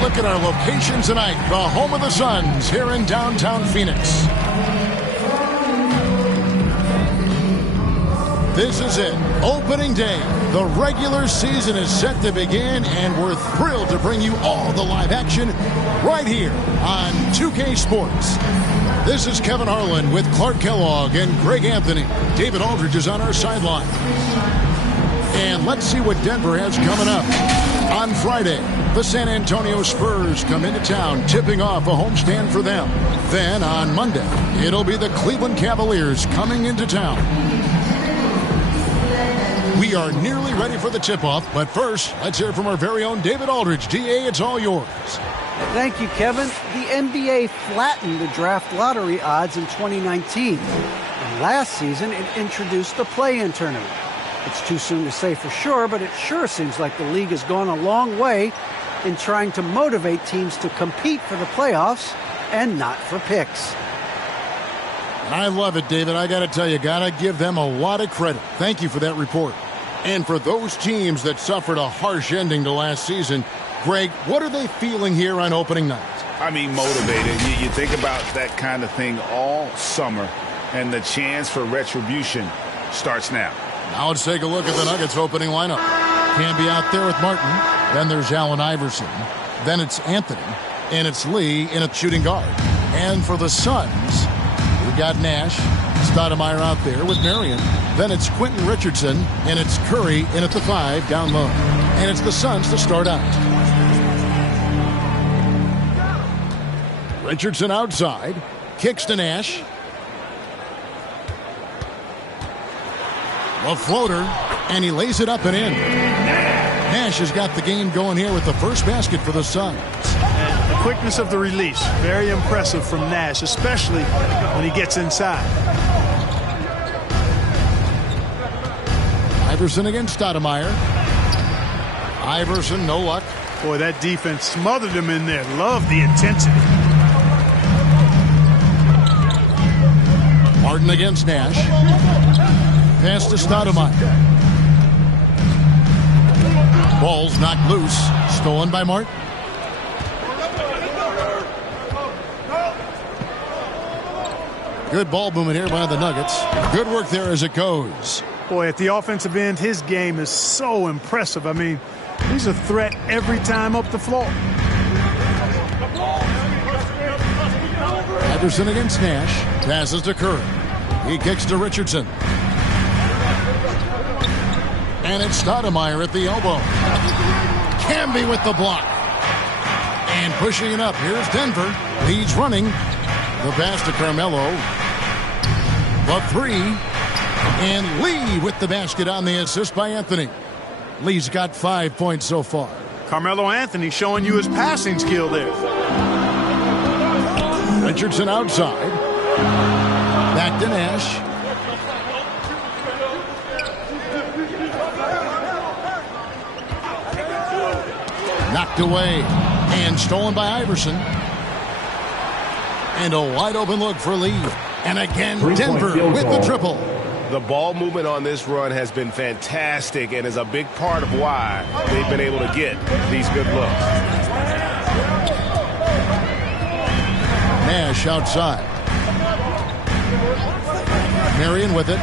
look at our location tonight. The home of the Suns here in downtown Phoenix. This is it. Opening day. The regular season is set to begin, and we're thrilled to bring you all the live action right here on 2K Sports. This is Kevin Harlan with Clark Kellogg and Greg Anthony. David Aldridge is on our sideline. And let's see what Denver has coming up. On Friday, the San Antonio Spurs come into town, tipping off a homestand for them. Then on Monday, it'll be the Cleveland Cavaliers coming into town. We are nearly ready for the tip-off, but first, let's hear from our very own David Aldridge. DA, it's all yours. Thank you, Kevin. The NBA flattened the draft lottery odds in 2019. And last season, it introduced the play-in tournament. It's too soon to say for sure, but it sure seems like the league has gone a long way in trying to motivate teams to compete for the playoffs and not for picks. I love it, David. I got to tell you, got to give them a lot of credit. Thank you for that report. And for those teams that suffered a harsh ending to last season, Greg, what are they feeling here on opening night? I mean, motivated. You think about that kind of thing all summer, and the chance for retribution starts now. Now let's take a look at the Nuggets opening lineup. Camby out there with Martin. Then there's Allen Iverson. Then it's Anthony. And it's Lee in a shooting guard. And for the Suns, we got Nash, Stoudemire out there with Marion. Then it's Quentin Richardson, and it's Curry in at the 5 down low. And it's the Suns to start out. Richardson outside, kicks to Nash. A floater, and he lays it up and in. Nash has got the game going here with the first basket for the Suns. And the quickness of the release, very impressive from Nash, especially when he gets inside. Iverson against Stoudemire. Iverson, no luck. Boy, that defense smothered him in there. Love the intensity. Martin against Nash. Pass to Stoudemire. Ball's knocked loose. Stolen by Martin. Good ball movement here by the Nuggets. Good work there as it goes. Boy, at the offensive end, his game is so impressive. I mean, he's a threat every time up the floor. Iverson against Nash. Passes to Curry. He kicks to Richardson. And it's Stoudemire at the elbow. Camby with the block. And pushing it up. Here's Denver. Leads running. The pass to Carmelo. The 3. And Lee with the basket on the assist by Anthony. Lee's got 5 points so far. Carmelo Anthony showing you his passing skill there. Richardson outside. Back to Nash. Knocked away and stolen by Iverson. And a wide open look for Lee. And again, Denver with the triple. The ball movement on this run has been fantastic and is a big part of why they've been able to get these good looks. Nash outside. Marion with it.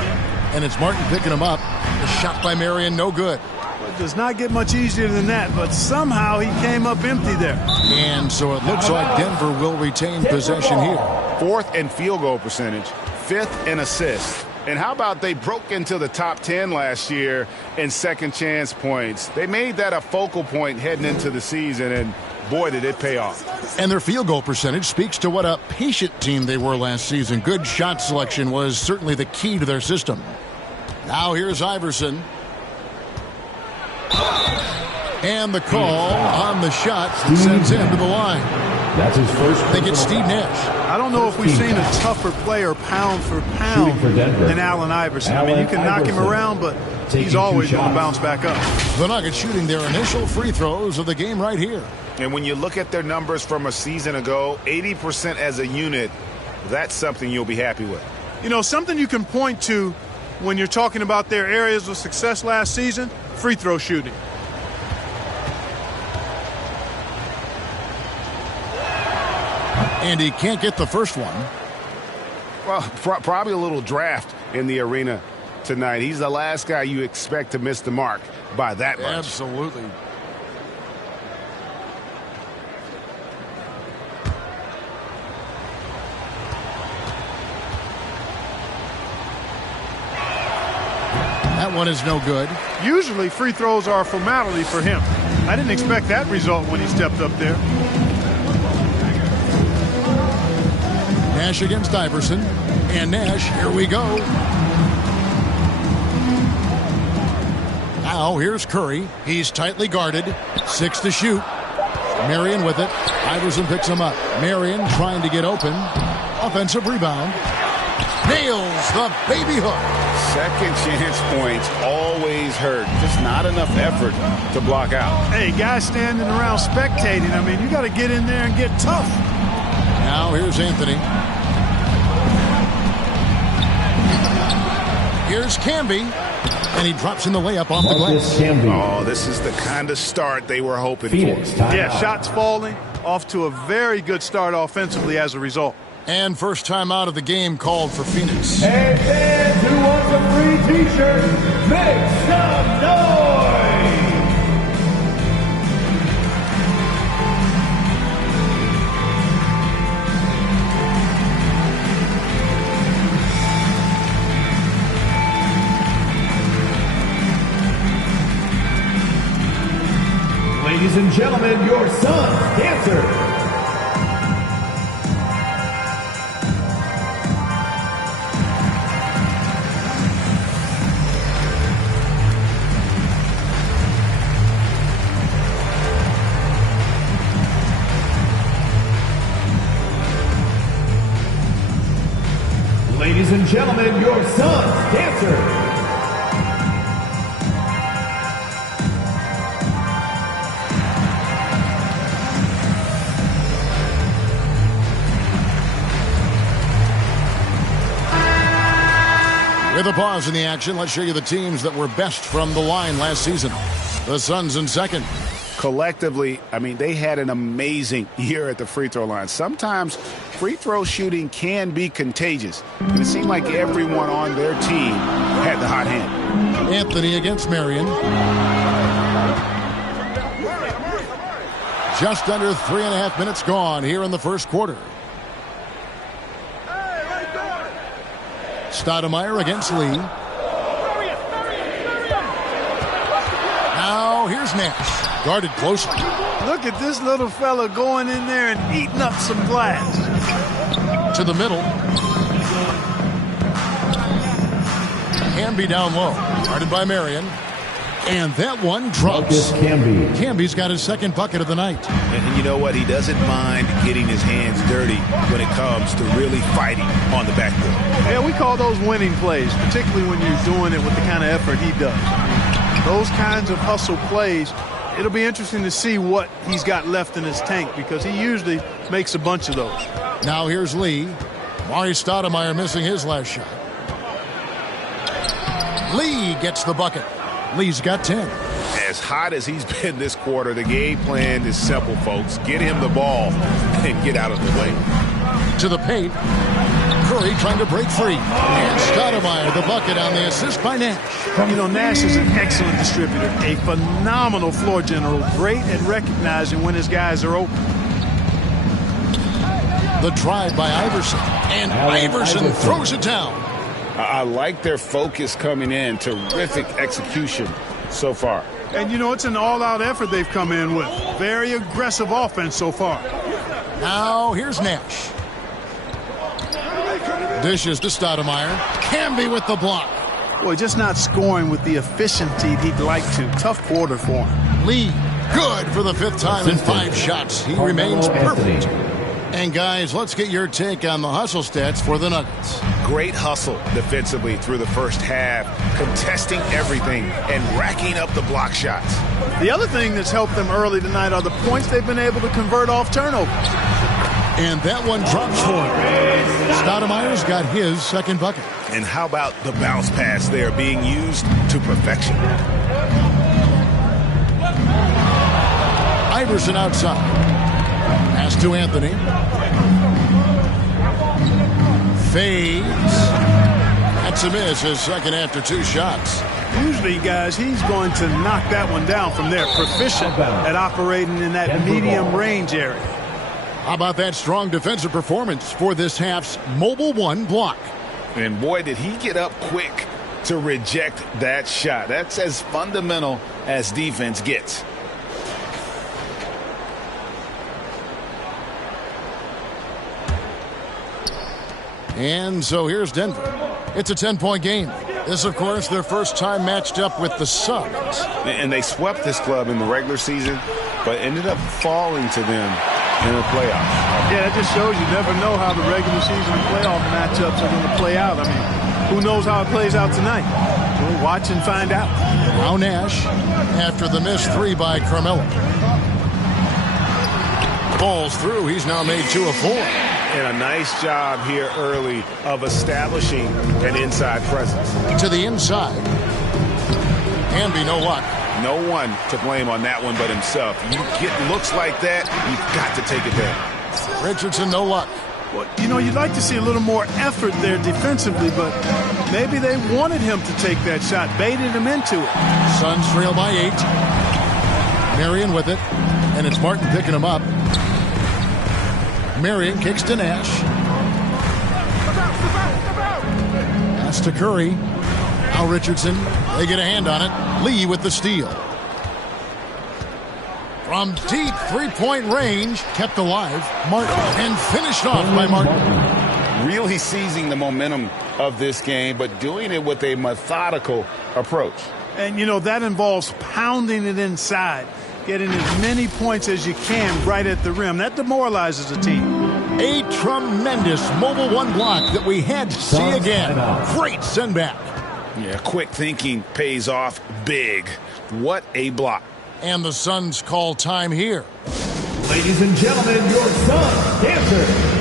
And it's Martin picking him up. The shot by Marion, no good. It does not get much easier than that, but somehow he came up empty there. And so it looks like Denver will retain possession here. 4th in field goal percentage, 5th in assists. And how about they broke into the top 10 last year in second chance points? They made that a focal point heading into the season, and boy, did it pay off. And their field goal percentage speaks to what a patient team they were last season. Good shot selection was certainly the key to their system. Now here's Iverson. And the call on the shot sends him to the line. That's his first. I think it's Steve Nash. I don't know if we've seen a tougher player pound for pound than Allen Iverson. I mean, you can knock him around, but he's always going to bounce back up. The Nuggets shooting their initial free throws of the game right here. And when you look at their numbers from a season ago, 80% as a unit, that's something you'll be happy with. You know, something you can point to when you're talking about their areas of success last season, free throw shooting. And he can't get the first one. Well, probably a little draft in the arena tonight. He's the last guy you expect to miss the mark by that much. Absolutely. That one is no good. Usually free throws are a formality for him. I didn't expect that result when he stepped up there. Nash against Iverson. And Nash, here we go. Now here's Curry. He's tightly guarded. 6 to shoot. Marion with it. Iverson picks him up. Marion trying to get open. Offensive rebound. Nails the baby hook. Second chance points always hurt. Just not enough effort to block out. Hey, guys standing around spectating. I mean, you got to get in there and get tough. Now here's Anthony. Here's Camby. And he drops in the layup off the glass. Oh, this is the kind of start they were hoping for. Yeah, shots falling. Off to a very good start offensively as a result. And first time out of the game called for Phoenix. And fans who want the free t-shirt, make some noise! Ladies and gentlemen, your son's dancer. Ladies and gentlemen, your son's dancer. With a pause in the action, let's show you the teams that were best from the line last season. The Suns in second. Collectively, I mean, they had an amazing year at the free throw line. Sometimes free throw shooting can be contagious. And it seemed like everyone on their team had the hot hand. Anthony against Marion. Just under 3.5 minutes gone here in the first quarter. Stoudemire against Lee. Now here's Nash. Guarded closely. Look at this little fella going in there and eating up some glass. To the middle. Camby down low. Guarded by Marion. And that one drops. Camby's got his second bucket of the night. And you know what? He doesn't mind getting his hands dirty when it comes to really fighting on the backboard. Yeah, we call those winning plays, particularly when you're doing it with the kind of effort he does. Those kinds of hustle plays, it'll be interesting to see what he's got left in his tank because he usually makes a bunch of those. Now here's Lee. Mari Stoudemire missing his last shot. Lee gets the bucket. Lee's got 10. As hot as he's been this quarter, the game plan is simple, folks. Get him the ball and get out of the way. To the paint. Curry trying to break free. And Stoudemire the bucket on the assist by Nash. You know, Nash is an excellent distributor, a phenomenal floor general, great at recognizing when his guys are open. The drive by Iverson. And Iverson throws it down. I like their focus coming in. Terrific execution so far. And, you know, it's an all-out effort they've come in with. Very aggressive offense so far. Now here's Nash. Dishes to Stoudemire. Camby with the block. Boy, just not scoring with the efficiency he'd like to. Tough quarter for him. Lee, good for the 5th time in 5 shots. He remains perfect. And guys, let's get your take on the hustle stats for the Nuggets. Great hustle defensively through the first half, contesting everything and racking up the block shots. The other thing that's helped them early tonight are the points they've been able to convert off turnovers. And that one drops for him. Stoudemire's got his second bucket. And how about the bounce pass there being used to perfection? Iverson outside. Pass to Anthony. Fades. That's a miss, his second after 2 shots. Usually, guys, he's going to knock that one down from there. Proficient at operating in that medium range area. How about that strong defensive performance for this half's Mobile One block? And boy, did he get up quick to reject that shot. That's as fundamental as defense gets. And so here's Denver. It's a 10-point game. This, of course, their first time matched up with the Suns. And they swept this club in the regular season, but ended up falling to them in the playoffs. Yeah, that just shows you never know how the regular season and playoff matchups are going to play out. I mean, who knows how it plays out tonight? We'll watch and find out. Now Nash, after the missed 3 by Carmelo. Falls through. He's now made 2 of 4. And a nice job here early of establishing an inside presence. To the inside. Hamby, no luck. No one to blame on that one but himself. You get looks like that, you've got to take it down. Richardson, no luck. Well, you know, you'd like to see a little more effort there defensively, but maybe they wanted him to take that shot, baited him into it. Suns trail by 8. Marion with it, and it's Martin picking him up. Marion kicks to Nash. Pass to Curry. Now Richardson. They get a hand on it. Lee with the steal. From deep three-point range, kept alive. Martin, and finished off by Martin. Really seizing the momentum of this game, but doing it with a methodical approach. And, you know, that involves pounding it inside, getting as many points as you can right at the rim. That demoralizes a team. A tremendous Mobile One block that we had to see again. Great send back. Yeah, quick thinking pays off big. What a block. And the Suns call time here. Ladies and gentlemen, your Suns dancer.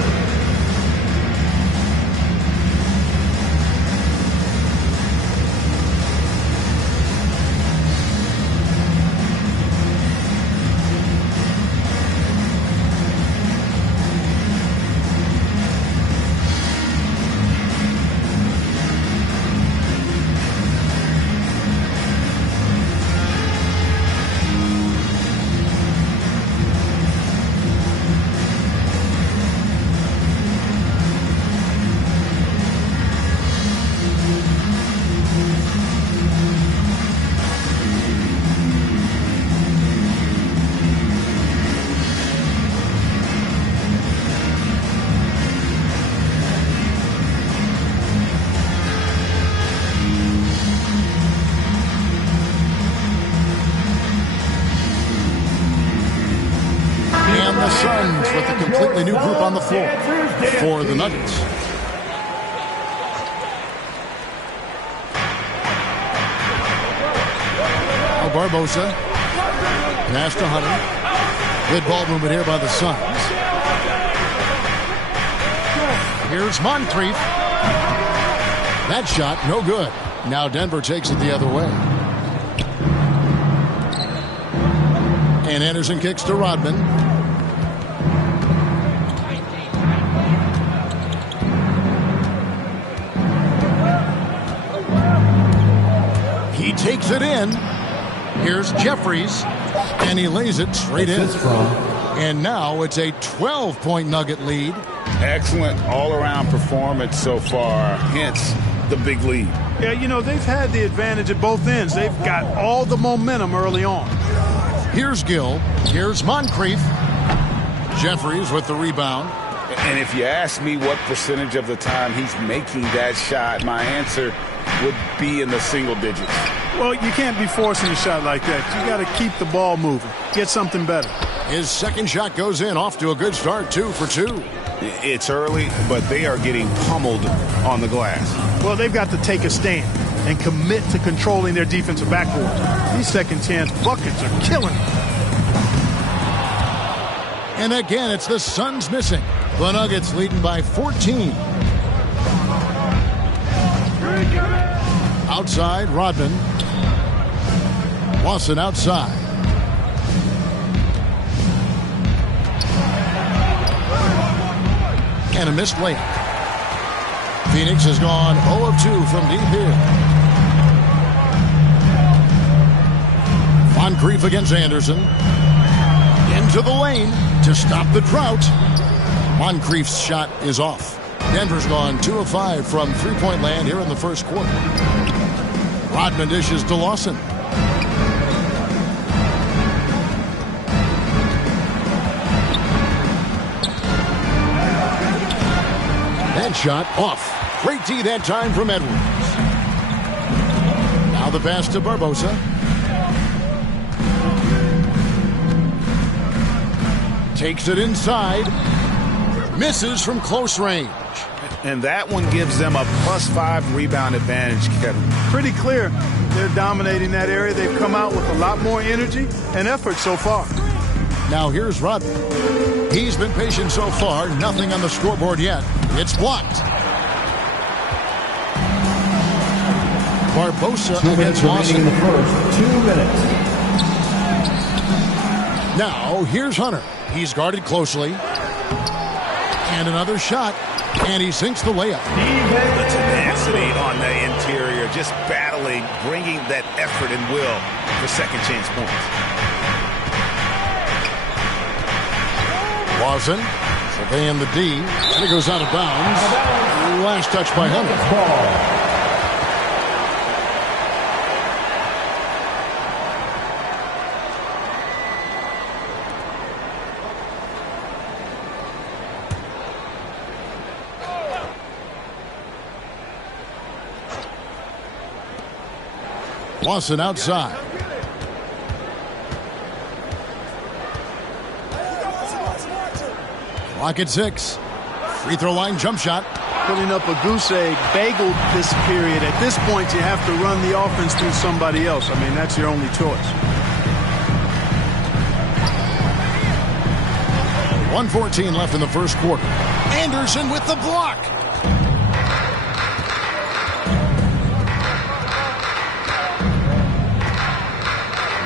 Suns with a completely new group on the floor for the Nuggets. Now Barbosa. Pass to Hunter. Good ball movement here by the Suns. Here's Moncrief. That shot, no good. Now Denver takes it the other way. And Anderson kicks to Rodman. He takes it in. Here's Jeffries. And he lays it straight in. And now it's a 12-point Nugget lead. Excellent all-around performance so far, hence the big lead. Yeah, you know, they've had the advantage at both ends. They've got all the momentum early on. Here's Gill. Here's Moncrief. Jeffries with the rebound. And if you ask me what percentage of the time he's making that shot, my answer would be in the single digits. Well, you can't be forcing a shot like that. You got to keep the ball moving. Get something better. His second shot goes in, off to a good start, 2 for 2. It's early, but they are getting pummeled on the glass. Well, they've got to take a stand and commit to controlling their defensive backboard. These second chance buckets are killing them. And again, it's the Suns missing. The Nuggets leading by 14. Outside, Rodman. Lawson outside. and a missed layup. Phoenix has gone 0 of 2 from deep here. Moncrief against Anderson. Into the lane to stop the drought. Moncrief's shot is off. Denver's gone 2 of 5 from three-point land here in the first quarter. Rodman dishes to Lawson. That shot off. Great D that time from Edwards. Now the pass to Barbosa. Takes it inside. Misses from close range. And that one gives them a +5 rebound advantage, Kevin. Pretty clear they're dominating that area. They've come out with a lot more energy and effort so far. Now here's Rodman. He's been patient so far. Nothing on the scoreboard yet. It's blocked. Barbosa against Lawson. In the first 2 minutes. Now here's Hunter. He's guarded closely. And another shot. And he sinks the layup. The tenacity on the interior, just battling, bringing that effort and will for second chance points. Lawson surveying the D. And it goes out of bounds. Last touch by Hunter. Lawson outside. Clock at 6. Free throw line jump shot. Putting up a goose egg, bageled this period. At this point, you have to run the offense through somebody else. I mean, that's your only choice. 1:14 left in the first quarter. Anderson with the block.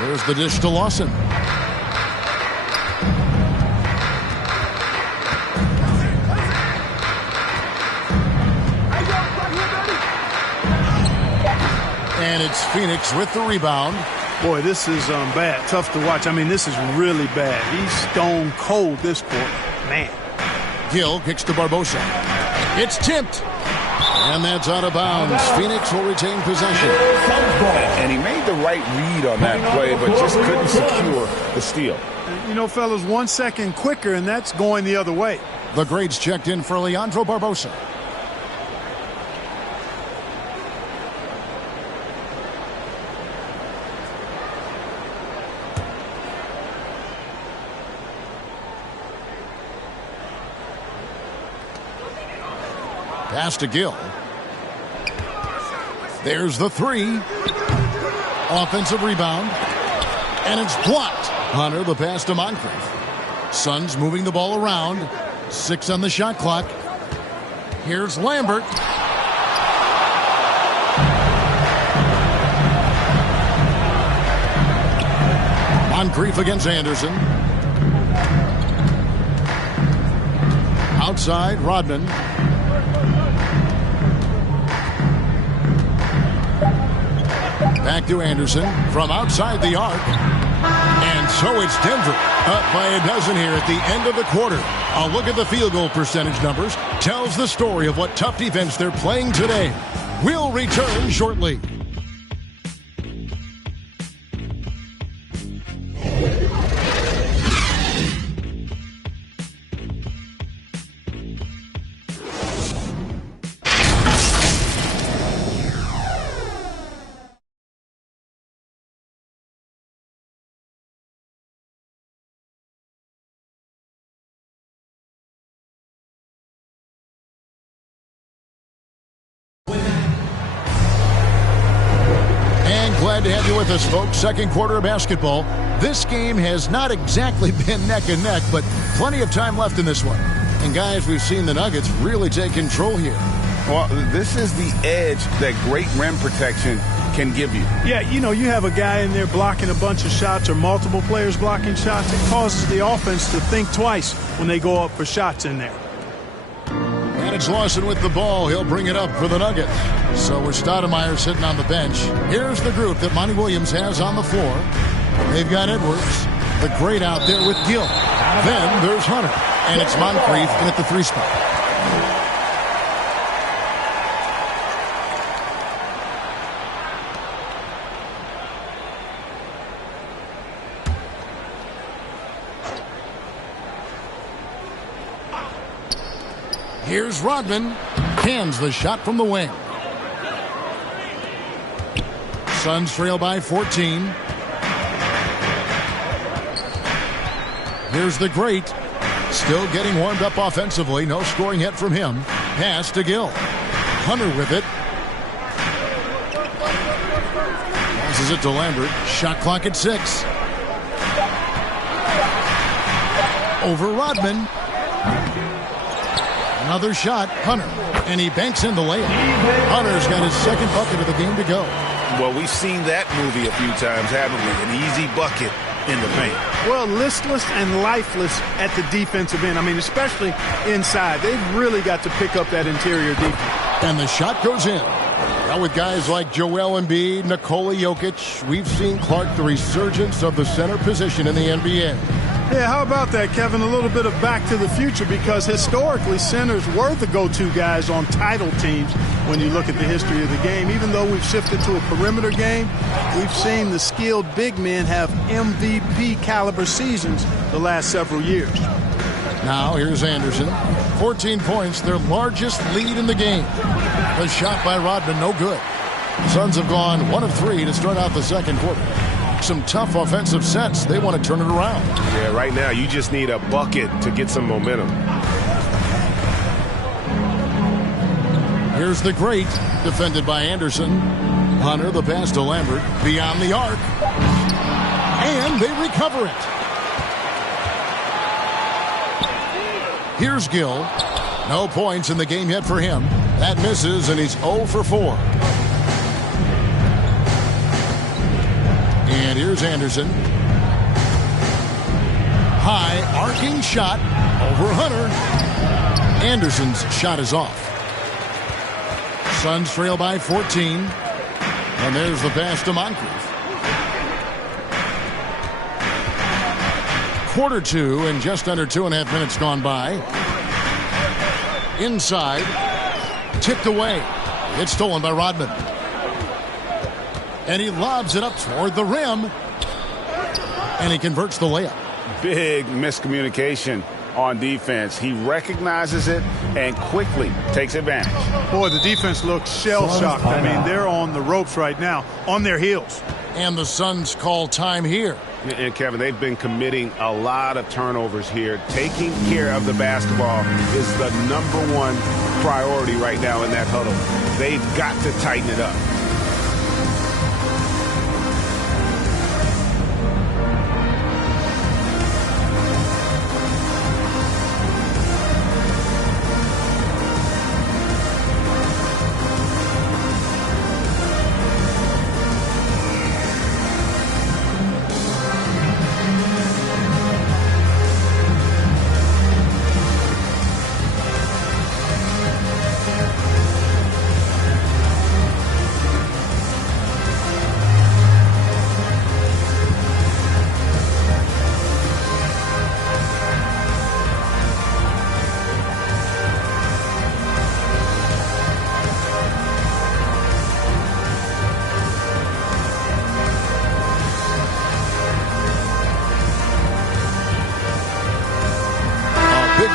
There's the dish to Lawson. And it's Phoenix with the rebound. Boy, this is bad. Tough to watch. I mean, this is really bad. He's stone cold this quarter. Man. Gill kicks to Barbosa. It's tipped. And that's out of bounds. Phoenix will retain possession. And he made the right read on that play, but just couldn't secure the steal. You know, fellas, 1 second quicker, and that's going the other way. The grades checked in for Leandro Barbosa. Pass to Gill. There's the three. Offensive rebound. And it's blocked. Hunter, the pass to Moncrief. Suns moving the ball around. 6 on the shot clock. Here's Lambert. Moncrief against Anderson. Outside, Rodman. Back to Anderson from outside the arc. And so it's Denver up by a dozen here at the end of the quarter. A look at the field goal percentage numbers tells the story of what tough defense they're playing today. We'll return shortly. Glad to have you with us, folks. Second quarter of basketball. This game has not exactly been neck and neck, but plenty of time left in this one. And guys, we've seen the Nuggets really take control here. Well, this is the edge that great rim protection can give you. Yeah, you know, you have a guy in there blocking a bunch of shots or multiple players blocking shots. It causes the offense to think twice when they go up for shots in there. And it's Lawson with the ball. He'll bring it up for the Nuggets. So with Stoudemire sitting on the bench, here's the group that Monty Williams has on the floor. They've got Edwards, the great out there with Gill. Then there's Hunter. And it's Moncrief in at the 3 spot. Here's Rodman. Cans the shot from the wing. Suns trail by 14. Here's the great. Still getting warmed up offensively. No scoring yet from him. Pass to Gill. Hunter with it. Passes it to Lambert. Shot clock at 6. Over Rodman. Another shot, Hunter, and he banks in the layup. Hunter's got his second bucket of the game to go. Well, we've seen that movie a few times, haven't we? An easy bucket in the paint. Well, listless and lifeless at the defensive end. I mean, especially inside. They've really got to pick up that interior defense. And the shot goes in. Now with guys like Joel Embiid, Nikola Jokic, we've seen, Clark, the resurgence of the center position in the NBA. Yeah, how about that, Kevin? A little bit of back to the future, because historically centers were the go-to guys on title teams when you look at the history of the game. Even though we've shifted to a perimeter game, we've seen the skilled big men have MVP caliber seasons the last several years. Now here's Anderson. 14 points, their largest lead in the game. The shot by Rodman, no good. The Suns have gone 1 of 3 to start out the second quarter. Some tough offensive sets. They want to turn it around. Yeah, right now you just need a bucket to get some momentum. Here's the great, defended by Anderson. Hunter, the pass to Lambert, beyond the arc. And they recover it. Here's Gill. No points in the game yet for him. That misses, and he's 0 for 4. And here's Anderson. High arcing shot over Hunter. Anderson's shot is off. Suns trail by 14. And there's the pass to Moncrief. Quarter 2 and just under 2.5 minutes gone by. Inside. Tipped away. It's stolen by Rodman. And he lobs it up toward the rim. And he converts the layup. Big miscommunication on defense. He recognizes it and quickly takes advantage. Boy, the defense looks shell-shocked. I mean, they're on the ropes right now, on their heels. And the Suns call time here. And Kevin, they've been committing a lot of turnovers here. Taking care of the basketball is the #1 priority right now in that huddle. They've got to tighten it up.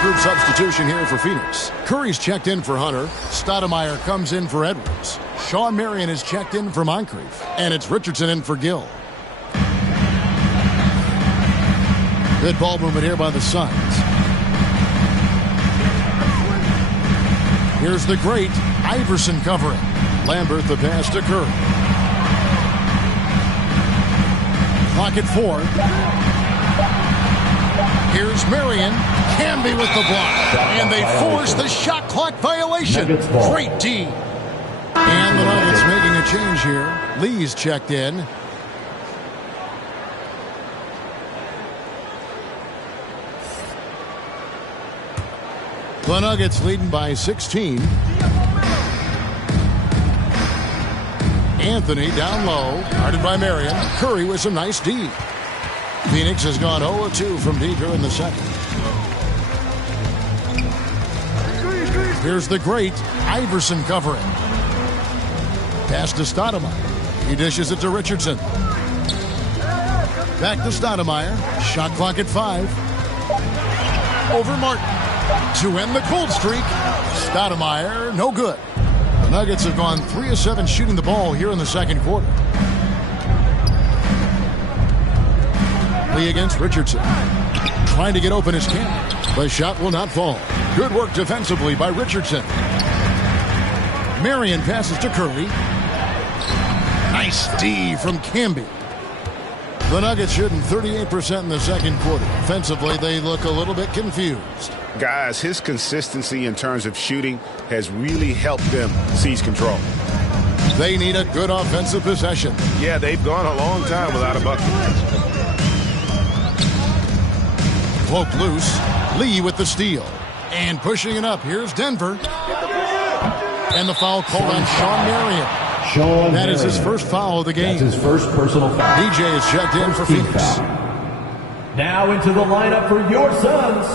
Group substitution here for Phoenix. Curry's checked in for Hunter. Stoudemire comes in for Edwards. Shawn Marion is checked in for Moncrief. And it's Richardson in for Gill. Good ball movement here by the Suns. Here's the great Iverson covering. Lambert the pass to Curry. Clock at 4. Here's Marion. Camby with the block. And they force the shot clock violation. Great D. And the Nuggets making a change here. Lee's checked in. The Nuggets leading by 16. Anthony down low, guarded by Marion. Curry with some nice D. Phoenix has gone 0-2 from deep here in the second. Here's the great Iverson covering. Pass to Stoudemire. He dishes it to Richardson. Back to Stoudemire. Shot clock at 5. Over Martin. To end the cold streak. Stoudemire, no good. The Nuggets have gone 3 of 7 shooting the ball here in the second quarter. Lee against Richardson. Trying to get open his can. The shot will not fall. Good work defensively by Richardson. Marion passes to Curry. Nice D from Camby. The Nuggets shooting 38% in the second quarter. Offensively, they look a little bit confused. Guys, his consistency in terms of shooting has really helped them seize control. They need a good offensive possession. Yeah, they've gone a long time without a bucket. Cloak loose. Lee with the steal. And pushing it up. Here's Denver. And the foul called on Shawn Marion. That is his first foul of the game. That's his first personal foul. DJ is checked in for Phoenix. Now into the lineup for your Suns.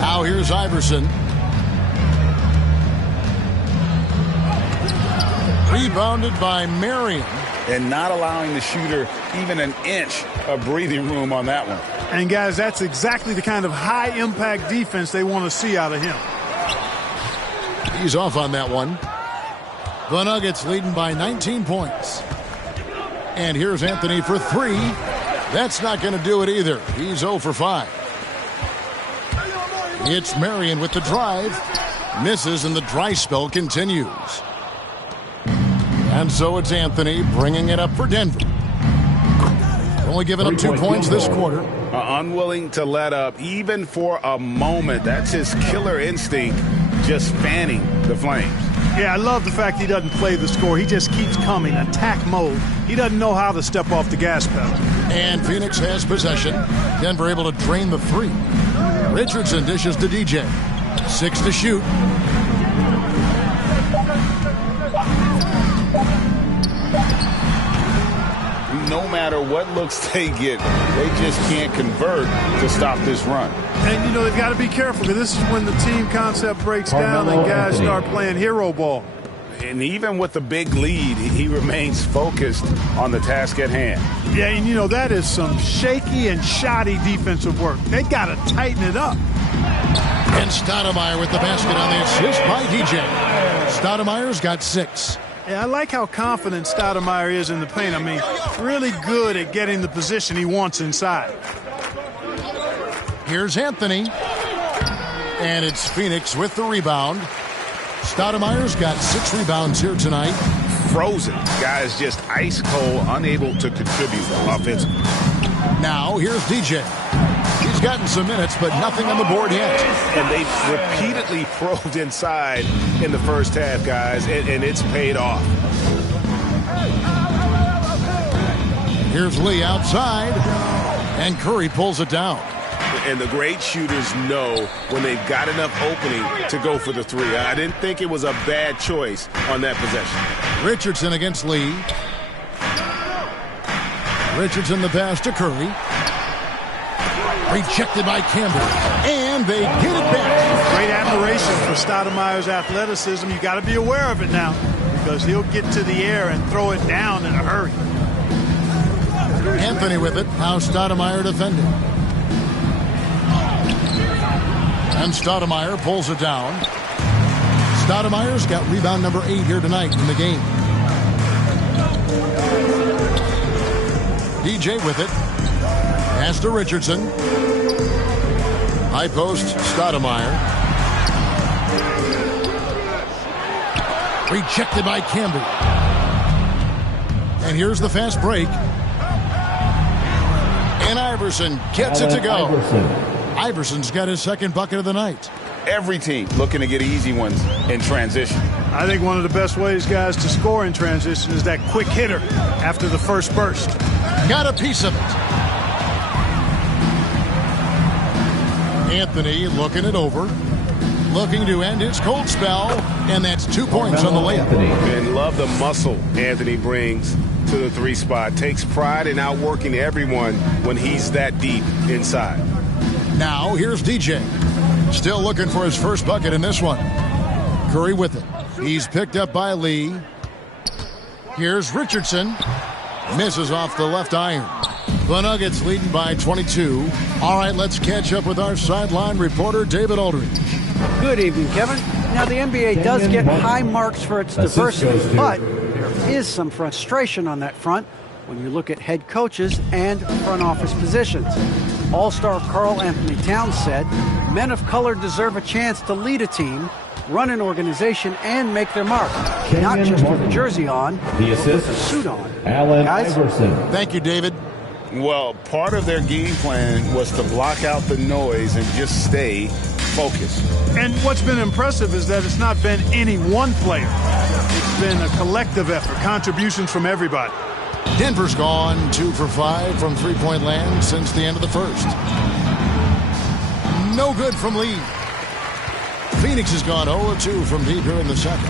Now here's Iverson. Rebounded by Marion. And not allowing the shooter even an inch of breathing room on that one. And, guys, that's exactly the kind of high-impact defense they want to see out of him. He's off on that one. The Nuggets leading by 19 points. And here's Anthony for 3. That's not going to do it either. He's 0 for 5. It's Marion with the drive. Misses, and the dry spell continues. And so it's Anthony bringing it up for Denver. Only giving up 2 points this quarter. Unwilling to let up even for a moment. That's his killer instinct, just fanning the flames. Yeah, I love the fact he doesn't play the score. He just keeps coming, attack mode. He doesn't know how to step off the gas pedal. And Phoenix has possession. Denver able to drain the 3. Richardson dishes to DJ. 6 to shoot. No matter what looks they get, they just can't convert to stop this run. And, you know, they've got to be careful because this is when the team concept breaks down and guys start playing hero ball. And even with the big lead, he remains focused on the task at hand. Yeah, and, you know, that is some shaky and shoddy defensive work. They got to tighten it up. And Stoudemire with the basket on the assist by DJ. Stoudemire's got 6. Yeah, I like how confident Stoudemire is in the paint. I mean, really good at getting the position he wants inside. Here's Anthony. And it's Phoenix with the rebound. Stoudemire's got 6 rebounds here tonight. Frozen. Guys just ice cold, unable to contribute offensively. Now, here's DJ. He's gotten some minutes, but nothing on the board yet. And they've repeatedly probed inside in the first half, guys, and it's paid off. Here's Lee outside, and Curry pulls it down. And the great shooters know when they've got enough opening to go for the 3. I didn't think it was a bad choice on that possession. Richardson against Lee. Richardson the pass to Curry. Rejected by Campbell. And they get it back. Great admiration for Stoudemire's athleticism. You got to be aware of it now because he'll get to the air and throw it down in a hurry. Anthony with it. Now Stoudemire defending. And Stoudemire pulls it down. Stoudemire's got rebound number 8 here tonight in the game. DJ with it. Pass to Richardson. High post, Stoudemire. Rejected by Campbell. And here's the fast break. And Iverson gets it to go. Iverson's got his second bucket of the night. Every team looking to get easy ones in transition. I think one of the best ways, guys, to score in transition is that quick hitter after the first burst. Got a piece of it. Anthony looking it over. Looking to end his cold spell. And that's 2 points on the layup. And love the muscle Anthony brings to the three spot. Takes pride in outworking everyone when he's that deep inside. Now here's DJ. Still looking for his first bucket in this one. Curry with it. He's picked up by Lee. Here's Richardson. Misses off the left iron. The Nuggets leading by 22. All right, let's catch up with our sideline reporter, David Aldridge. Good evening, Kevin. Now, the NBA does get high marks for its diversity, but there is some frustration on that front when you look at head coaches and front office positions. All-star Karl Anthony Towns said, men of color deserve a chance to lead a team, run an organization, and make their mark. Not just with a jersey on, but with a suit on. Allen Iverson. Thank you, David. Well, part of their game plan was to block out the noise and just stay focused. And what's been impressive is that it's not been any one player. It's been a collective effort, contributions from everybody. Denver's gone 2 for 5 from three-point land since the end of the first. No good from Lee. Phoenix has gone 0-2 from deep here in the second.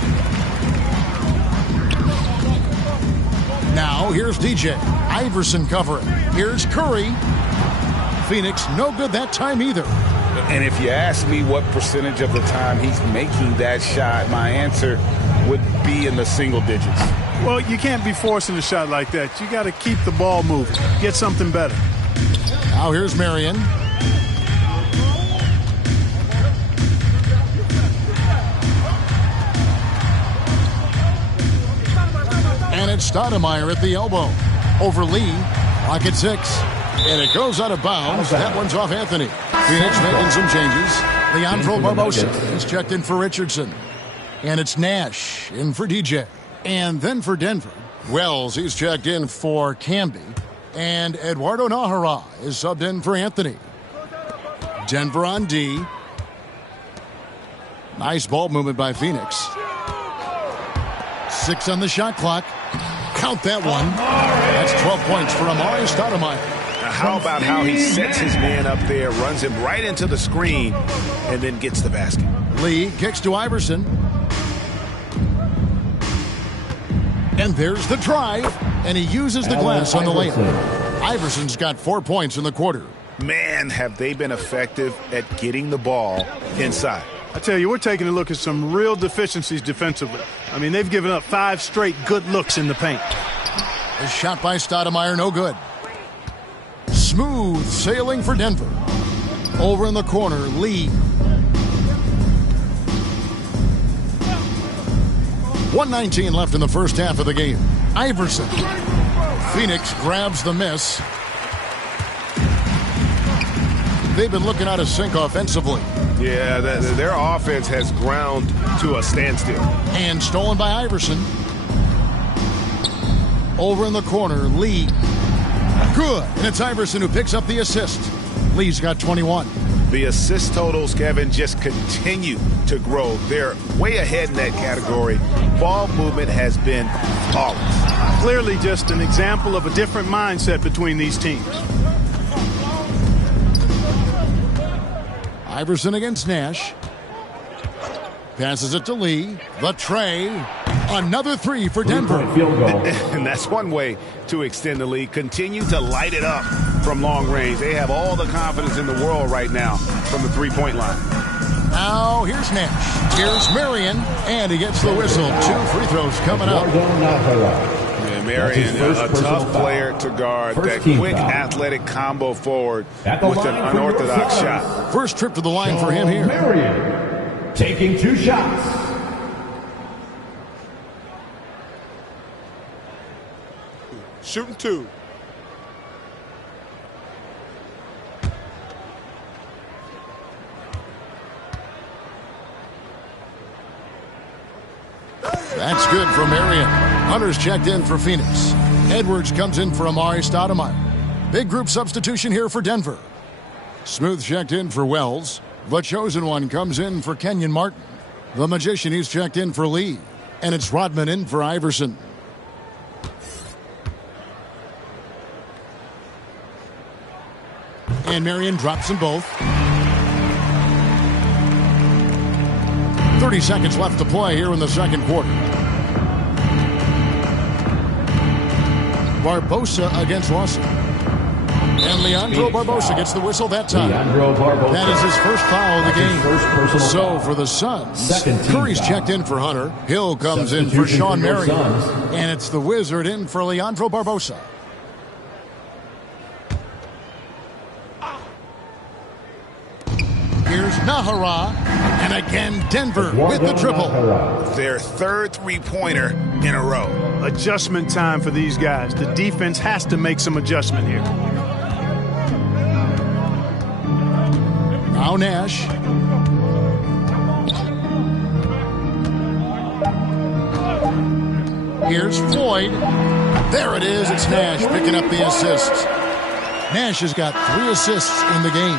Now here's DJ. Iverson covering. Here's Curry. Phoenix no good that time either. And if you ask me what percentage of the time he's making that shot, my answer would be in the single digits. Well, you can't be forcing a shot like that. You got to keep the ball moving. Get something better. Now here's Marion. And it's Stoudemire at the elbow. Over Lee. Clock at 6. And it goes out of bounds. That one's off Anthony. Phoenix making some changes. Leandro Barbosa is checked in for Richardson. And it's Nash in for DJ. And then for Denver, Wells, he's checked in for Camby. And Eduardo Nahara is subbed in for Anthony. Denver on D. Nice ball movement by Phoenix. 6 on the shot clock. Count that one. That's 12 points for Amar'e Stoudemire. How about how he sets his man up there, runs him right into the screen, and then gets the basket. Lee kicks to Iverson. And there's the drive, and he uses the glass on the layup. Iverson's got 4 points in the quarter. Man, have they been effective at getting the ball inside. I tell you, we're taking a look at some real deficiencies defensively. I mean, they've given up 5 straight good looks in the paint. A shot by Stoudemire, no good. Smooth sailing for Denver. Over in the corner, Lee. 1:19 left in the first half of the game. Iverson. Phoenix grabs the miss. They've been looking out of sync offensively. Yeah, their offense has ground to a standstill. And stolen by Iverson. Over in the corner, Lee. Good. And it's Iverson who picks up the assist. Lee's got 21. The assist totals, Kevin, just continue to grow. They're way ahead in that category. Ball movement has been flawless. Clearly just an example of a different mindset between these teams. Iverson against Nash. Passes it to Lee. The tray. Another 3 for Denver. Field goal. And that's one way to extend the lead. Continue to light it up from long range. They have all the confidence in the world right now from the three-point line. Now here's Nash. Here's Marion. And he gets the whistle. 2 free throws coming up. Yeah, Marion, a tough player to guard. That quick athletic combo forward with an unorthodox shot. First trip to the line for him here. Marion taking 2 shots. Shooting 2. That's good for Marion. Hunter's checked in for Phoenix. Edwards comes in for Amar'e Stoudemire. Big group substitution here for Denver. Smooth checked in for Wells. The chosen one comes in for Kenyon Martin. The magician, he's checked in for Lee. And it's Rodman in for Iverson. And Marion drops them both. 30 seconds left to play here in the second quarter. Barbosa against Lawson. And Leandro Barbosa gets the whistle that time. That is his first foul of the game. So for the Suns, Curry's checked in for Hunter. Hill comes in for Sean Marion. And it's the Wizard in for Leandro Barbosa. Here's Nahara. And again, Denver with the triple. Their third three-pointer in a row. Adjustment time for these guys. The defense has to make some adjustment here. Now Nash. Here's Floyd. There it is. It's Nash picking up the assists. Nash has got 3 assists in the game.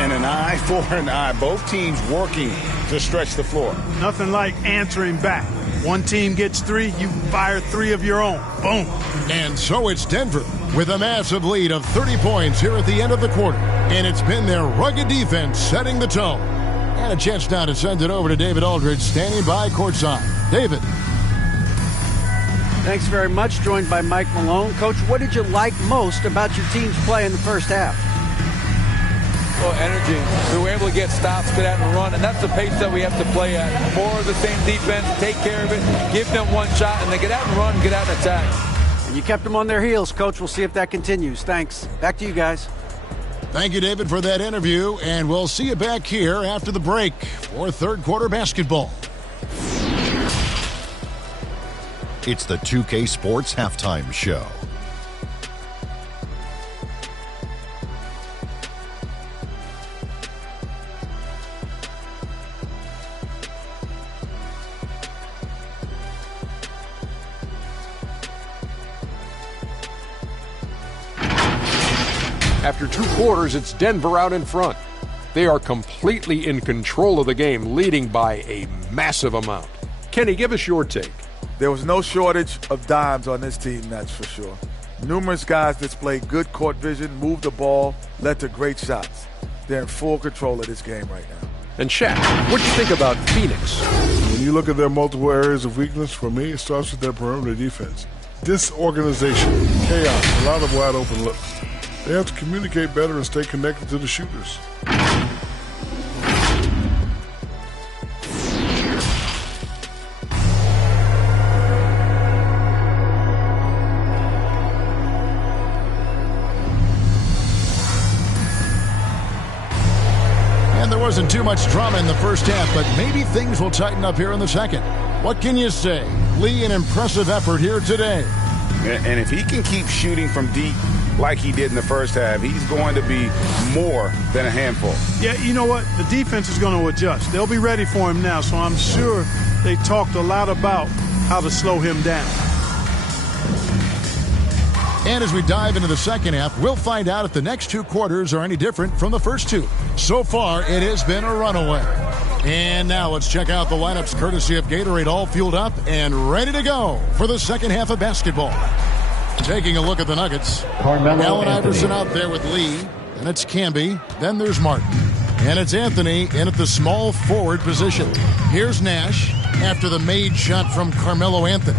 And an eye for an eye. Both teams working to stretch the floor. Nothing like answering back. One team gets 3, you fire 3 of your own. Boom. And so it's Denver with a massive lead of 30 points here at the end of the quarter. And it's been their rugged defense setting the tone. And a chance now to send it over to David Aldridge, standing by courtside. David. Thanks very much. Joined by Mike Malone. Coach, what did you like most about your team's play in the first half? Well, energy. We were able to get stops, get out and run, and that's the pace that we have to play at. More of the same defense, take care of it, give them one shot, and they get out and run, get out and attack. And you kept them on their heels, Coach. We'll see if that continues. Thanks. Back to you guys. Thank you, David, for that interview, and we'll see you back here after the break for third quarter basketball. It's the 2K Sports Halftime Show. After 2 quarters, it's Denver out in front. They are completely in control of the game, leading by a massive amount. Kenny, give us your take. There was no shortage of dimes on this team, that's for sure. Numerous guys displayed good court vision, moved the ball, led to great shots. They're in full control of this game right now. And Shaq, what do you think about Phoenix? When you look at their multiple areas of weakness, for me, it starts with their perimeter defense. Disorganization, chaos, a lot of wide open looks. They have to communicate better and stay connected to the shooters. And there wasn't too much drama in the first half, but maybe things will tighten up here in the second. What can you say? Lee, an impressive effort here today. And if he can keep shooting from deep like he did in the first half, he's going to be more than a handful. Yeah, you know what? The defense is going to adjust. They'll be ready for him now, so I'm sure they talked a lot about how to slow him down. And as we dive into the second half, we'll find out if the next 2 quarters are any different from the first 2. So far, it has been a runaway. And now let's check out the lineups courtesy of Gatorade, all fueled up and ready to go for the second half of basketball. Taking a look at the Nuggets. Allen Iverson out there with Lee. And it's Camby. Then there's Martin. And it's Anthony in at the small forward position. Here's Nash after the made shot from Carmelo Anthony.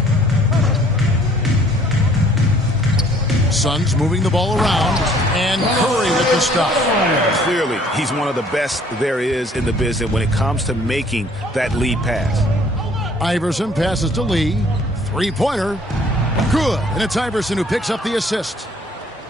Suns moving the ball around. And Curry with the stop. Clearly, he's one of the best there is in the business when it comes to making that lead pass. Iverson passes to Lee. 3-pointer. Good. And it's Iverson who picks up the assist.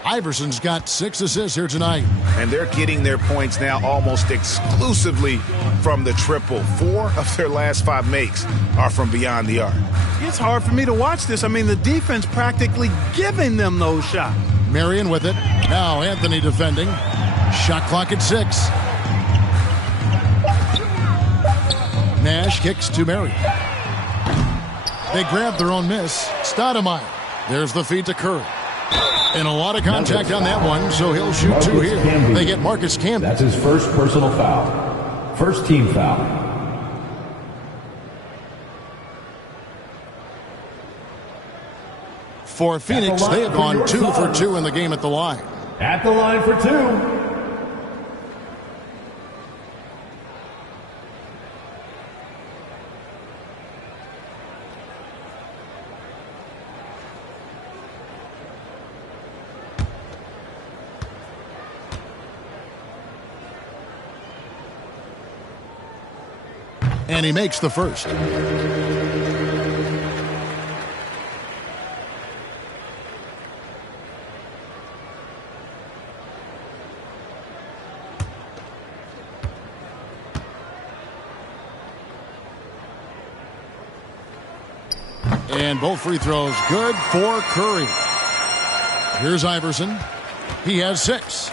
Iverson's got 6 assists here tonight. And they're getting their points now almost exclusively from the triple. 4 of their last 5 makes are from beyond the arc. It's hard for me to watch this. I mean, the defense practically giving them those shots. Marion with it. Now Anthony defending. Shot clock at 6. Nash kicks to Marion. They grab their own miss. Stoudemire. There's the feed to Curry. And a lot of contact on that one, so he'll shoot 2 here. They get Marcus Camby. That's his first personal foul. First team foul. For Phoenix, they have gone 2 for 2 in the game at the line. At the line for 2. And he makes the first. And both free throws good for Curry. Here's Iverson. He has 6.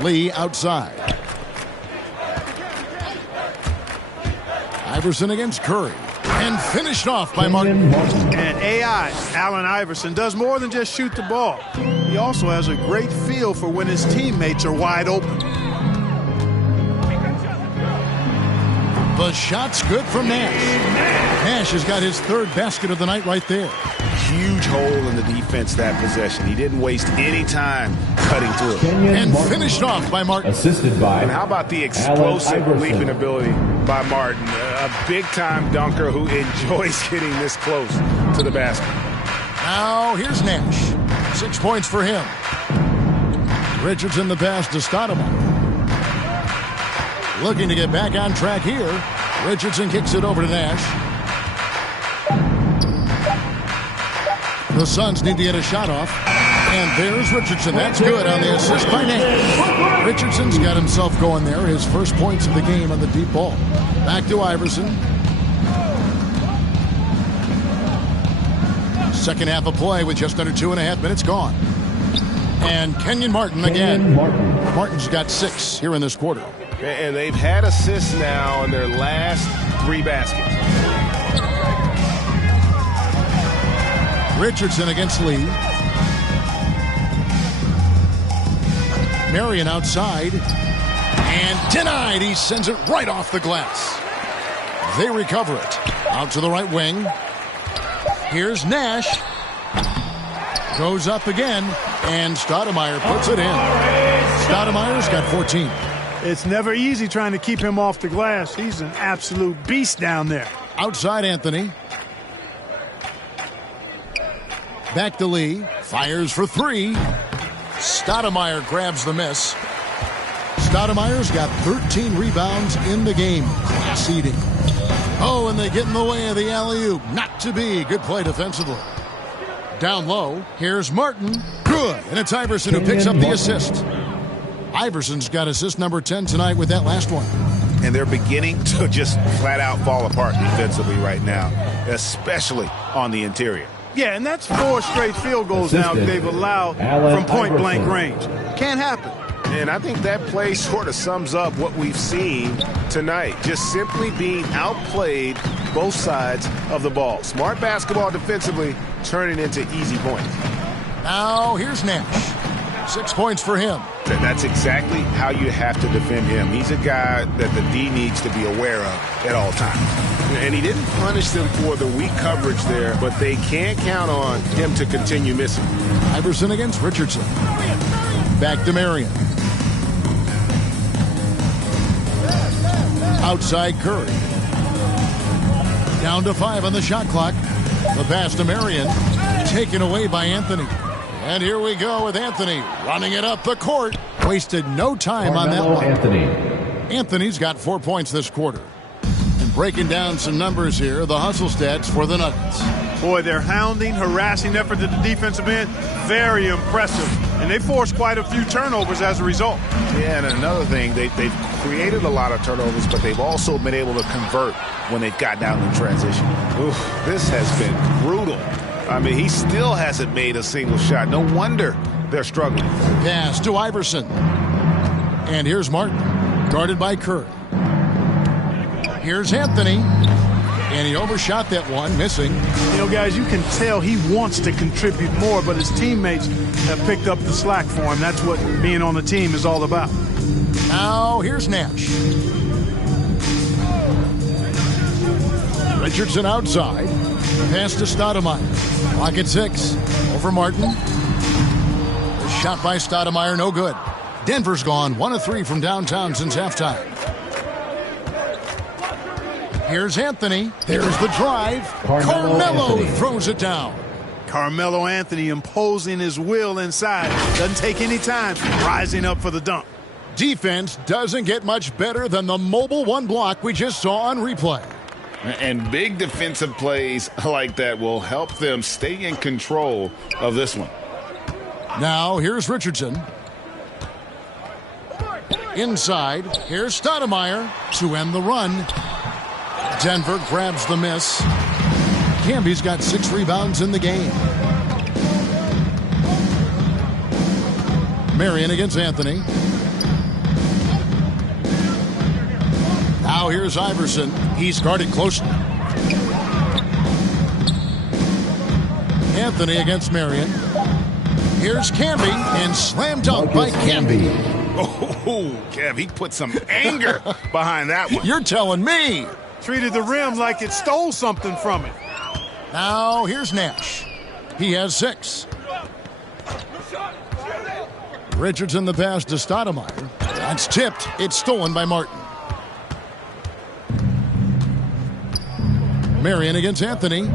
Lee outside. Iverson against Curry. And finished off by Martin. And AI, Allen Iverson, does more than just shoot the ball. He also has a great feel for when his teammates are wide open. The shot's good from Nash. Nash has got his 3rd basket of the night right there. Huge hole in the defense that possession. He didn't waste any time cutting through it. And finished off by Martin. Assisted by. And how about the explosive leaping ability by Martin? A big-time dunker who enjoys getting this close to the basket. Now here's Nash. 6 points for him. Richardson the pass to Stoudemire. Looking to get back on track here. Richardson kicks it over to Nash. The Suns need to get a shot off. And there's Richardson. That's good on the assist by Nash. Richardson's got himself going there. His first points of the game on the deep ball. Back to Iverson. Second half of play with just under 2.5 minutes gone. And Kenyon Martin again. Martin's got 6 here in this quarter. And they've had assists now in their last 3 baskets. Richardson against Lee. Marion outside. And denied. He sends it right off the glass. They recover it. Out to the right wing. Here's Nash. Goes up again. And Stoudemire puts it in. Stoudemire's got 14. It's never easy trying to keep him off the glass. He's an absolute beast down there. Outside Anthony. Back to Lee. Fires for 3. Stoudemire grabs the miss. Stoudemire's got 13 rebounds in the game. Class eating. Oh, and they get in the way of the alley-oop. Not to be. Good play defensively. Down low. Here's Martin. Good. And it's Iverson who picks up the assist. Iverson's got assist number 10 tonight with that last one. And they're beginning to just flat-out fall apart defensively right now, especially on the interior. Yeah, and that's 4 straight field goals now they've allowed from point-blank range. Can't happen. And I think that play sort of sums up what we've seen tonight. Just simply being outplayed both sides of the ball. Smart basketball defensively turning into easy points. Now here's Nash. 6 points for him. That's exactly how you have to defend him. He's a guy that the D needs to be aware of at all times. And he didn't punish them for the weak coverage there, but they can't count on him to continue missing. Iverson against Richardson. Back to Marion. Outside Curry. Down to 5 on the shot clock. The pass to Marion. Taken away by Anthony. And here we go with Anthony running it up the court. Wasted no time on that one. Anthony's got 4 points this quarter. And breaking down some numbers here, the hustle stats for the Nuggets. Boy, their hounding, harassing effort at the defensive end, very impressive. And they forced quite a few turnovers as a result. Yeah, and another thing, they've created a lot of turnovers, but they've also been able to convert when they've gotten out in transition. Oof, this has been brutal. I mean, he still hasn't made a single shot. No wonder they're struggling. Pass to Iverson. And here's Martin, guarded by Curry. Here's Anthony. And he overshot that one, missing. You know, guys, you can tell he wants to contribute more, but his teammates have picked up the slack for him. That's what being on the team is all about. Now, here's Nash. Richardson outside. Pass to Stoudemire. Clock at 6. Over Martin. The shot by Stoudemire, no good. Denver's gone 1 of 3 from downtown since halftime. Here's Anthony. There's the drive. Carmelo throws it down. Carmelo Anthony imposing his will inside. Doesn't take any time. Rising up for the dunk. Defense doesn't get much better than the mobile one block we just saw on replay. And big defensive plays like that will help them stay in control of this one. Now here's Richardson. Inside, here's Stoudemire to end the run. Denver grabs the miss. Camby's got 6 rebounds in the game. Marion against Anthony. Now here's Iverson. He's guarded closely. Anthony against Marion. Here's Camby and slam dunk by Camby. Oh, Kev, he put some anger behind that one. You're telling me. Treated the rim like it stole something from it. Now here's Nash. He has 6. Richardson the pass to Stoudemire. That's tipped. It's stolen by Martin. Marion against Anthony.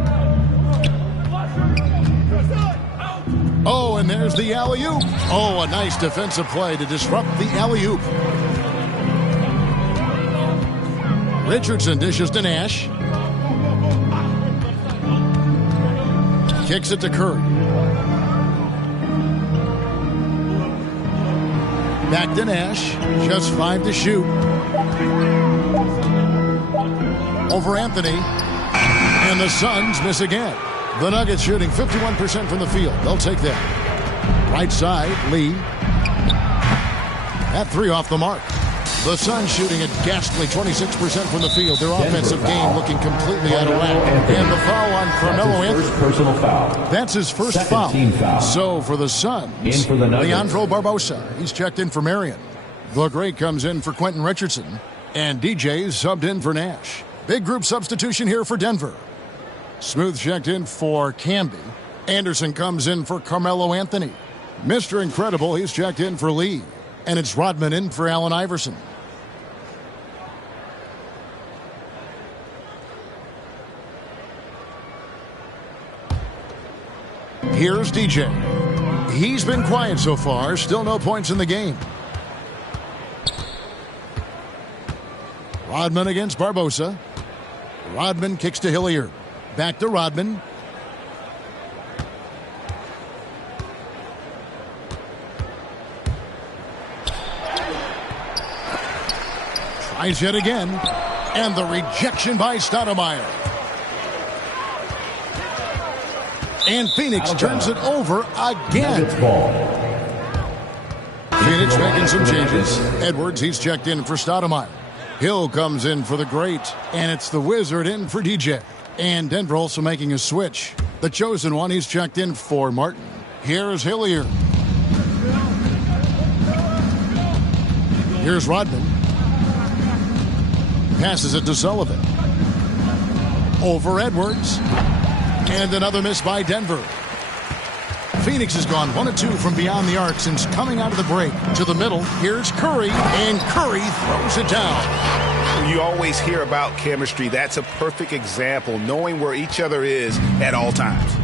Oh, and there's the alley-oop. Oh, a nice defensive play to disrupt the alley-oop. Richardson dishes to Nash. Kicks it to Curry. Back to Nash. Just 5 to shoot. Over Anthony. And the Suns miss again. The Nuggets shooting 51% from the field. They'll take that. Right side, Lee. That 3 off the mark. The Suns shooting a ghastly 26% from the field. Their offensive game looking completely out of whack. And the foul on Carmelo Anthony. Personal foul. That's his first foul. So for the Suns, Leandro Barbosa. He's checked in for Marion. The Great comes in for Quentin Richardson. And DJ's subbed in for Nash. Big group substitution here for Denver. Smooth checked in for Camby. Anderson comes in for Carmelo Anthony. Mr. Incredible, he's checked in for Lee. And it's Rodman in for Allen Iverson. Here's DJ. He's been quiet so far. Still no points in the game. Rodman against Barbosa. Rodman kicks to Hilliard. Back to Rodman. Tries yet again. And the rejection by Stoudemire. And Phoenix turns it over again. Phoenix making some changes. Edwards, he's checked in for Stoudemire. Hill comes in for the Great. And it's the Wizard in for DJ. And Denver also making a switch. The chosen one, he's checked in for Martin. Here's Hilliard. Here's Rodman. Passes it to Sullivan. Over Edwards. And another miss by Denver. Phoenix has gone 1 of 2 from beyond the arc since coming out of the break. To the middle, here's Curry, and Curry throws it down. You always hear about chemistry. That's a perfect example, knowing where each other is at all times.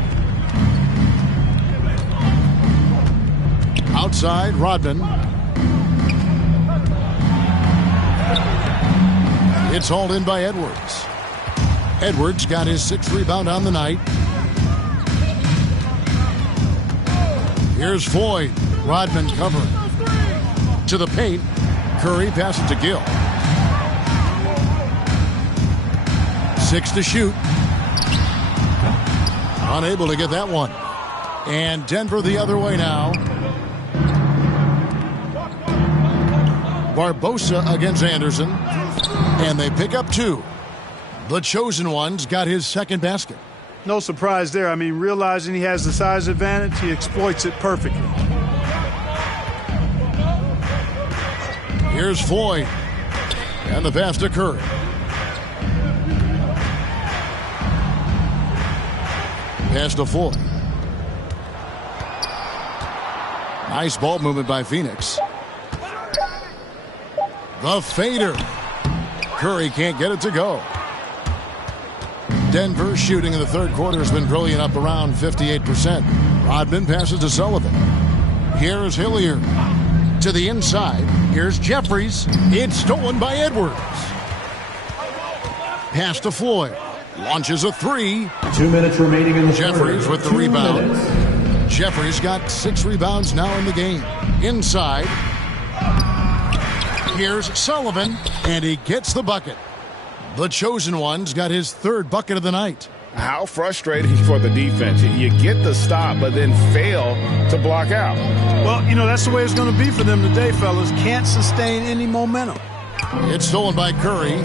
Outside, Rodman. It's hauled in by Edwards. Edwards got his 6th rebound on the night. Here's Floyd. Rodman covering. To the paint. Curry passes to Gill. 6 to shoot. Unable to get that one. And Denver the other way now. Barbosa against Anderson. And they pick up 2. The chosen one's got his 2nd basket. No surprise there. I mean, realizing he has the size advantage, he exploits it perfectly. Here's Floyd. And the pass to Curry. Pass to Floyd. Nice ball movement by Phoenix. The fader. Curry can't get it to go. Denver shooting in the third quarter has been brilliant, up around 58%. Rodman passes to Sullivan. Here's Hilliard. To the inside. Here's Jeffries. It's stolen by Edwards. Pass to Floyd. Launches a three. 2 minutes remaining in the Jeffries with the 2 rebound. minutes. Jeffries got 6 rebounds now in the game. Inside. Here's Sullivan, and he gets the bucket. The chosen one's got his 3rd bucket of the night. How frustrating for the defense. You get the stop, but then fail to block out. Well, that's the way it's going to be for them today, fellas. Can't sustain any momentum. It's stolen by Curry.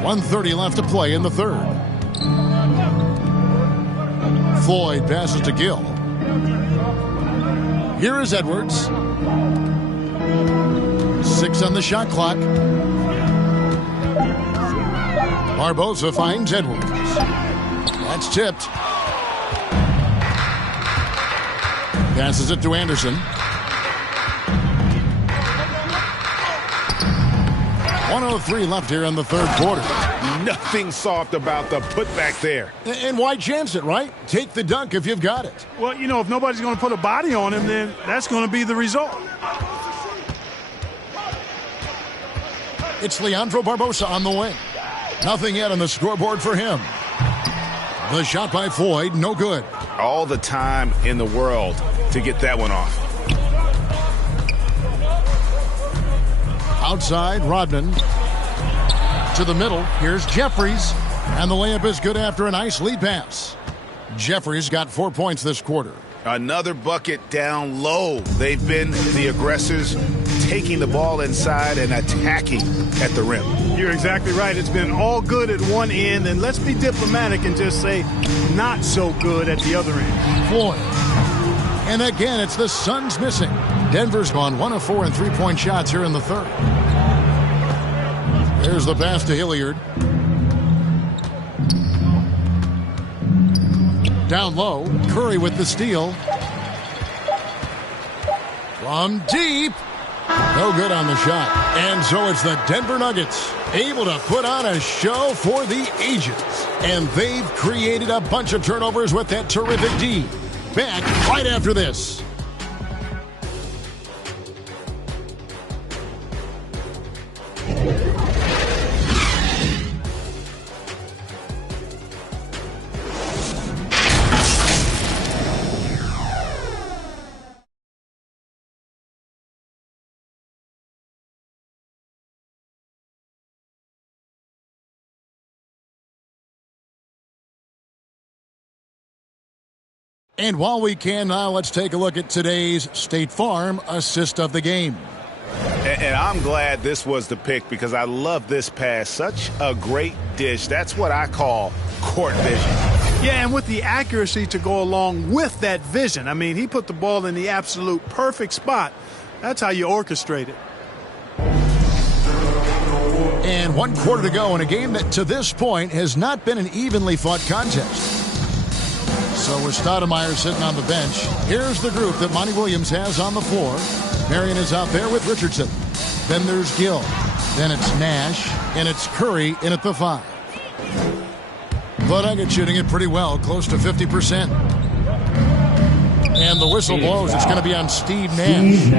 1:30 left to play in the third. Floyd passes to Gill. Here is Edwards. 6 on the shot clock. Barbosa finds Edwards. That's tipped. Passes it to Anderson. 1:03 left here in the third quarter. Nothing soft about the putback there. And why chance it, right? Take the dunk if you've got it. Well, if nobody's going to put a body on him, then that's going to be the result. It's Leandro Barbosa on the wing. Nothing yet on the scoreboard for him. The shot by Floyd, no good. All the time in the world to get that one off. Outside, Rodman. To the middle, here's Jeffries. And the layup is good after a nice lead pass. Jeffries got 4 points this quarter. Another bucket down low. They've been the aggressors, taking the ball inside and attacking at the rim. You're exactly right. It's been all good at one end, and let's be diplomatic and just say not so good at the other end. Floyd. And again, it's the Suns missing. Denver's gone 1 of 4 in three-point shots here in the third. There's the pass to Hilliard. Down low, Curry with the steal. From deep. No good on the shot. And so it's the Denver Nuggets able to put on a show for the ages. And they've created a bunch of turnovers with that terrific D. Back right after this. And while we can now, let's take a look at today's State Farm assist of the game. And I'm glad this was the pick because I love this pass. Such a great dish. That's what I call court vision. Yeah, and with the accuracy to go along with that vision. I mean, he put the ball in the absolute perfect spot. That's how you orchestrate it. And 1 quarter to go in a game that to this point has not been an evenly fought contest. So with Stoudemire sitting on the bench, here's the group that Monty Williams has on the floor. Marion is out there with Richardson. Then there's Gill. Then it's Nash. And it's Curry in at the 5. The Nuggets shooting it pretty well, close to 50%. And the whistle blows. It's going to be on Steve Nash.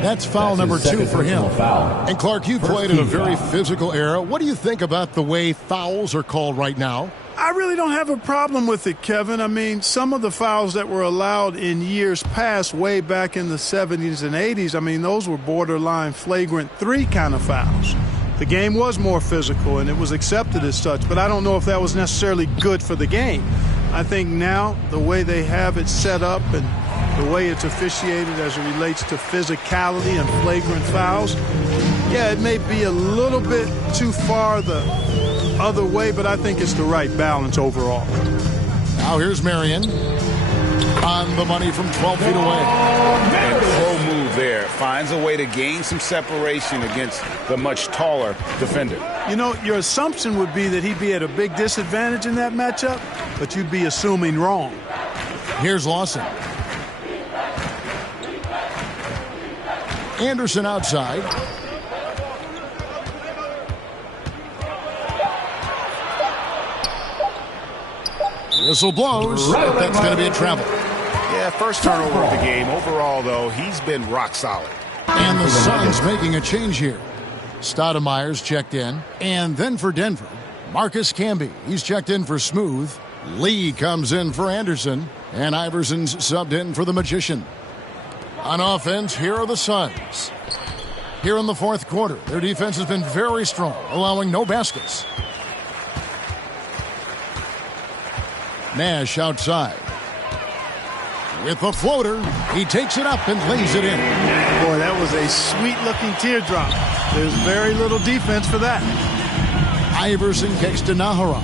That's foul number 2 for him. And Clark, you played in a very physical era. What do you think about the way fouls are called right now? I really don't have a problem with it, Kevin. I mean, some of the fouls that were allowed in years past, way back in the 70s and 80s, I mean, those were borderline flagrant 3 kind of fouls. The game was more physical, and it was accepted as such, but I don't know if that was necessarily good for the game. I think now the way they have it set up and the way it's officiated as it relates to physicality and flagrant fouls, yeah, it may be a little bit too far the other way, but I think it's the right balance overall. Now here's Marion on the money from 12 feet away. And pro move there. Finds a way to gain some separation against the much taller defender. You know, your assumption would be that he'd be at a big disadvantage in that matchup, but you'd be assuming wrong. Here's Lawson. Anderson outside. Whistle blows. That's going to be a travel. Yeah, first turnover of the game. Overall, though, he's been rock solid. And the Suns making a change here. Stoudemire's checked in. And then for Denver, Marcus Camby. He's checked in for Smooth. Lee comes in for Anderson. And Iverson's subbed in for the Magician. On offense, here are the Suns. Here in the fourth quarter, their defense has been very strong, allowing no baskets. Nash outside. With the floater, he takes it up and lays it in. Boy, that was a sweet-looking teardrop. There's very little defense for that. Iverson kicks to Nahara.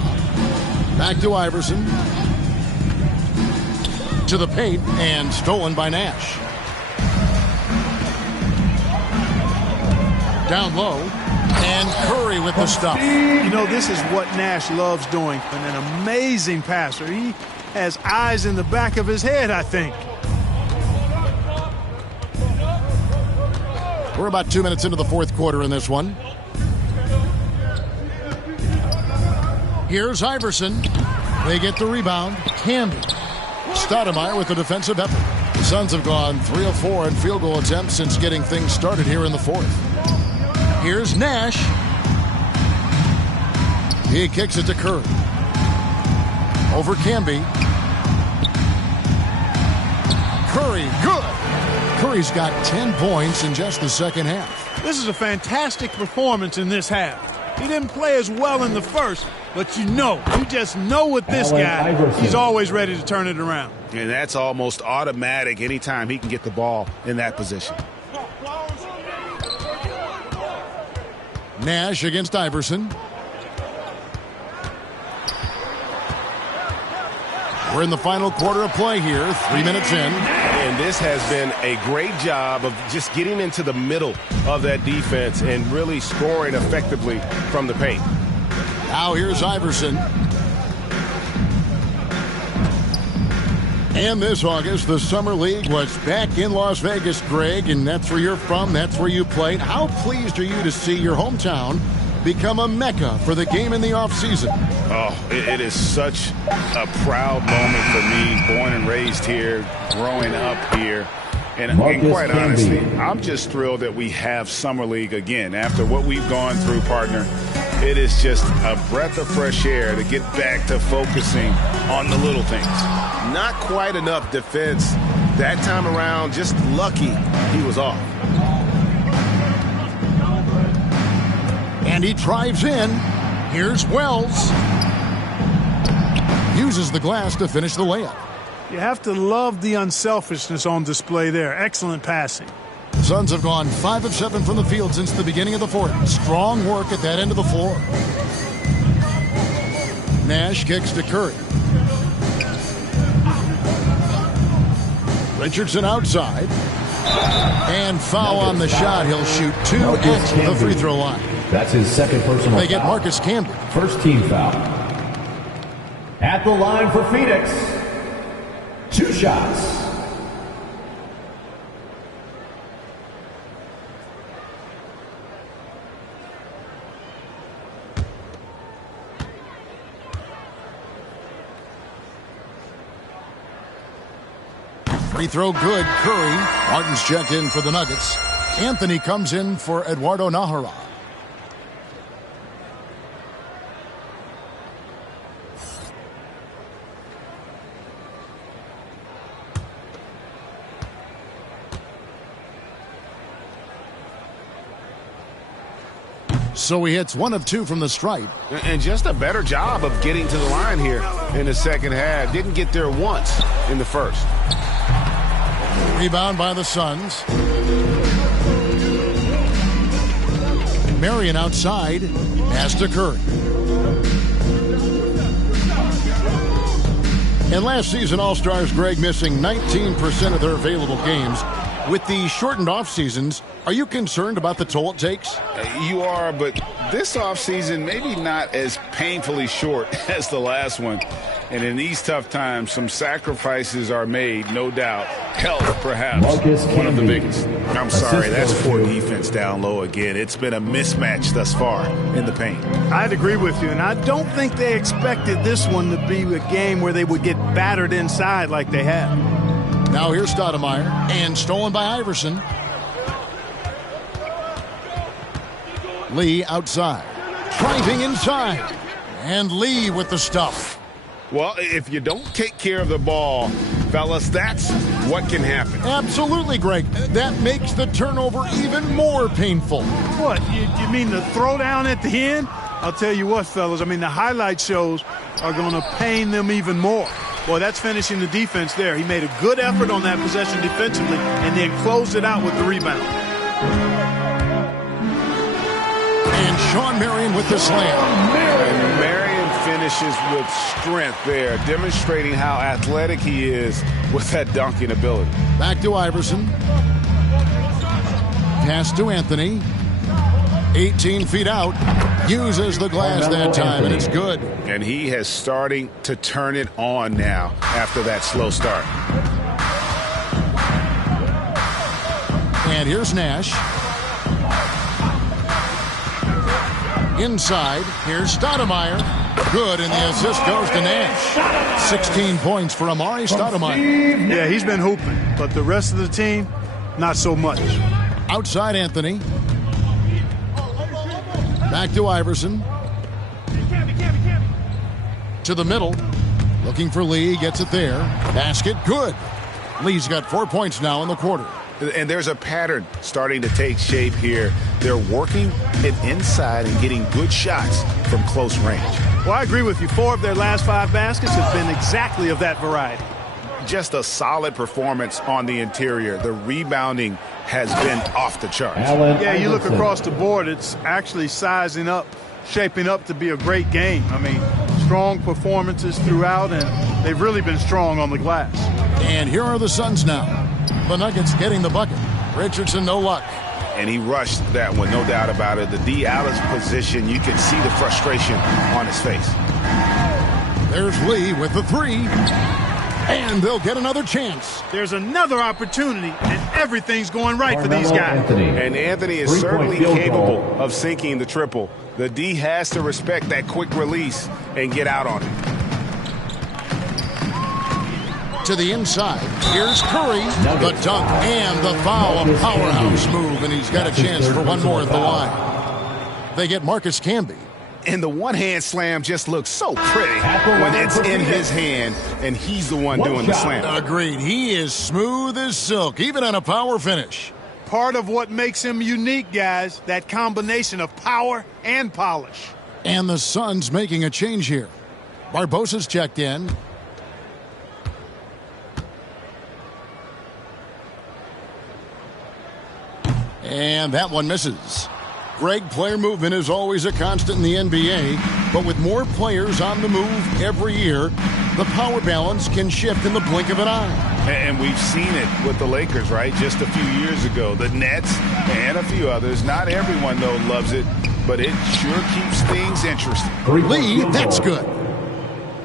Back to Iverson. To the paint, and stolen by Nash. Down low, and Curry with the stop. You know, this is what Nash loves doing. And an amazing passer. He has eyes in the back of his head, I think. We're about 2 minutes into the fourth quarter in this one. Here's Iverson. They get the rebound. Camby. Stoudemire with the defensive effort. The Suns have gone 3 of 4 in field goal attempts since getting things started here in the fourth. Here's Nash. He kicks it to Curry. Over Camby. Curry, good. Curry's got 10 points in just the second half. This is a fantastic performance in this half. He didn't play as well in the first, but you just know with this guy, he's always ready to turn it around. And that's almost automatic anytime he can get the ball in that position. Nash against Iverson. We're in the final quarter of play here, 3 minutes in. And this has been a great job of just getting into the middle of that defense and really scoring effectively from the paint. Now here's Iverson. And this August, the Summer League was back in Las Vegas, Greg, and that's where you're from, that's where you played. How pleased are you to see your hometown become a mecca for the game in the offseason? Oh, it is such a proud moment for me, born and raised here, growing up here. And quite honestly, I'm just thrilled that we have Summer League again. After what we've gone through, partner, it is just a breath of fresh air to get back to focusing on the little things. Not quite enough defense that time around. Just lucky he was off. And he drives in. Here's Wells. Uses the glass to finish the layup. You have to love the unselfishness on display there. Excellent passing. The Suns have gone 5 of 7 from the field since the beginning of the fourth. Strong work at that end of the floor. Nash kicks to Curry. Richardson outside. And foul on the shot. He'll shoot 2 at the free throw line. That's his second personal foul. They get Marcus Camby. First team foul. At the line for Phoenix. 2 shots. Free throw good. Curry. Martin's checked in for the Nuggets. Anthony comes in for Eduardo Nahara. So he hits 1 of 2 from the stripe. And just a better job of getting to the line here in the second half. Didn't get there once in the first. Rebound by the Suns. Marion outside. Pass to Curry. And last season, All-Stars, Greg, missing 19% of their available games. With the shortened off seasons, are you concerned about the toll it takes? You are, but this offseason maybe not as painfully short as the last one. And in these tough times, some sacrifices are made, no doubt. Health, perhaps, one of the biggest. I'm sorry, that's poor defense down low again. It's been a mismatch thus far in the paint. I'd agree with you, and I don't think they expected this one to be a game where they would get battered inside like they have. Now here's Stoudemire, and stolen by Iverson. Lee outside, driving inside, and Lee with the stuff. Well, if you don't take care of the ball, fellas, that's what can happen. Absolutely, Greg. That makes the turnover even more painful. What, you mean the throwdown at the end? I'll tell you what, fellas, I mean, the highlight shows are going to pain them even more. Boy, that's finishing the defense there. He made a good effort on that possession defensively and then closed it out with the rebound. And Shawn Marion with the slam. Marion finishes with strength there, demonstrating how athletic he is with that dunking ability. Back to Iverson. Pass to Anthony. 18 feet out. Uses the glass that time, and it's good. And he has starting to turn it on now after that slow start. And here's Nash. Inside, here's Stoudemire. Good, and the assist goes to Nash. 16 points for Amari Stoudemire. Yeah, he's been hooping, but the rest of the team, not so much. Outside Anthony. Back to Iverson. To the middle. Looking for Lee. Gets it there. Basket. Good. Lee's got 4 points now in the quarter. And there's a pattern starting to take shape here. They're working it inside and getting good shots from close range. Well, I agree with you. 4 of their last 5 baskets have been exactly of that variety. Just a solid performance on the interior. The rebounding has been off the charts. Yeah, you look across the board, it's actually sizing up, shaping up to be a great game. I mean, strong performances throughout, and they've really been strong on the glass. And here are the Suns now. The Nuggets getting the bucket. Richardson, no luck. And he rushed that one, no doubt about it. The D out of position, you can see the frustration on his face. There's Lee with the 3. And they'll get another chance. There's another opportunity, and everything's going right for these guys. And Anthony is certainly capable of sinking the triple. The D has to respect that quick release and get out on it. To the inside. Here's Curry. The dunk and the foul. A powerhouse move, and he's got a chance for one more at the line. They get Marcus Camby. And the one-hand slam just looks so pretty when it's in his hand, and he's the one doing the slam. Agreed. He is smooth as silk, even on a power finish. Part of what makes him unique, guys, that combination of power and polish. And the Suns making a change here. Barbosa's checked in. And that one misses. Greg, player movement is always a constant in the NBA, but with more players on the move every year, the power balance can shift in the blink of an eye. And we've seen it with the Lakers, right? Just a few years ago. The Nets and a few others. Not everyone, though, loves it, but it sure keeps things interesting. Lee, that's good.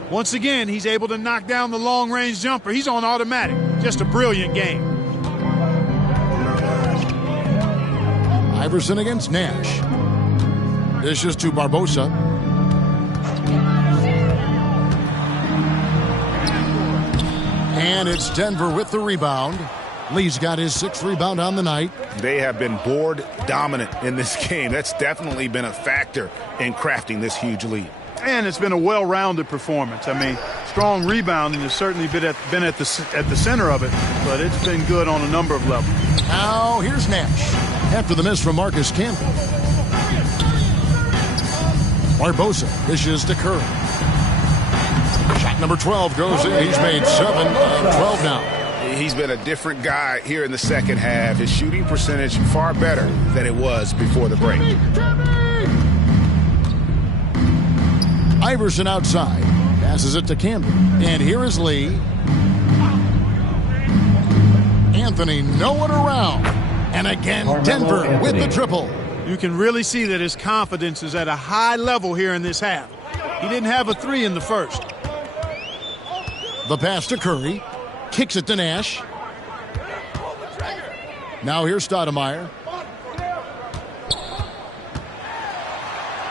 Once again, he's able to knock down the long-range jumper. He's on automatic. Just a brilliant game. Iverson against Nash. Dishes to Barbosa. And it's Denver with the rebound. Lee's got his 6th rebound on the night. They have been board dominant in this game. That's definitely been a factor in crafting this huge lead. And it's been a well-rounded performance. I mean, strong rebounding has certainly been at the center of it, but it's been good on a number of levels. Now here's Nash after the miss from Marcus Camby. Barbosa dishes to Curry. Shot number 12 goes in. He's made 7 of 12 now. He's been a different guy here in the second half. His shooting percentage far better than it was before the break. Iverson outside. Passes it to Camby. And here is Lee. Anthony nowhere around. And again, Denver with the triple. You can really see that his confidence is at a high level here in this half. He didn't have a three in the first. The pass to Curry. Kicks it to Nash. Now here's Stoudemire.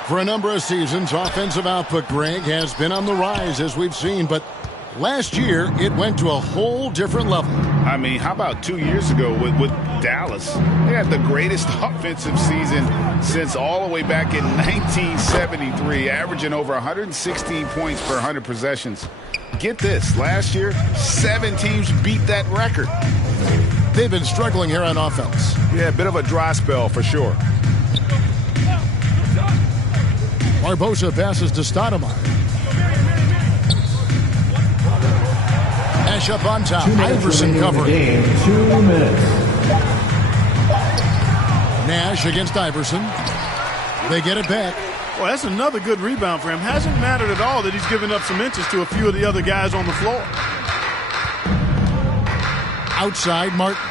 For a number of seasons, offensive output, Greg, has been on the rise, as we've seen. But last year, it went to a whole different level. I mean, how about 2 years ago with Dallas? They had the greatest offensive season since all the way back in 1973, averaging over 116 points per 100 possessions. Get this, last year, 7 teams beat that record. They've been struggling here on offense. Yeah, a bit of a dry spell for sure. Barbosa passes to Stoudemire. Nash up on top. Iverson covering. 2 minutes. Nash against Iverson. They get it back. Well, that's another good rebound for him. Hasn't mattered at all that he's given up some inches to a few of the other guys on the floor. Outside, Martin.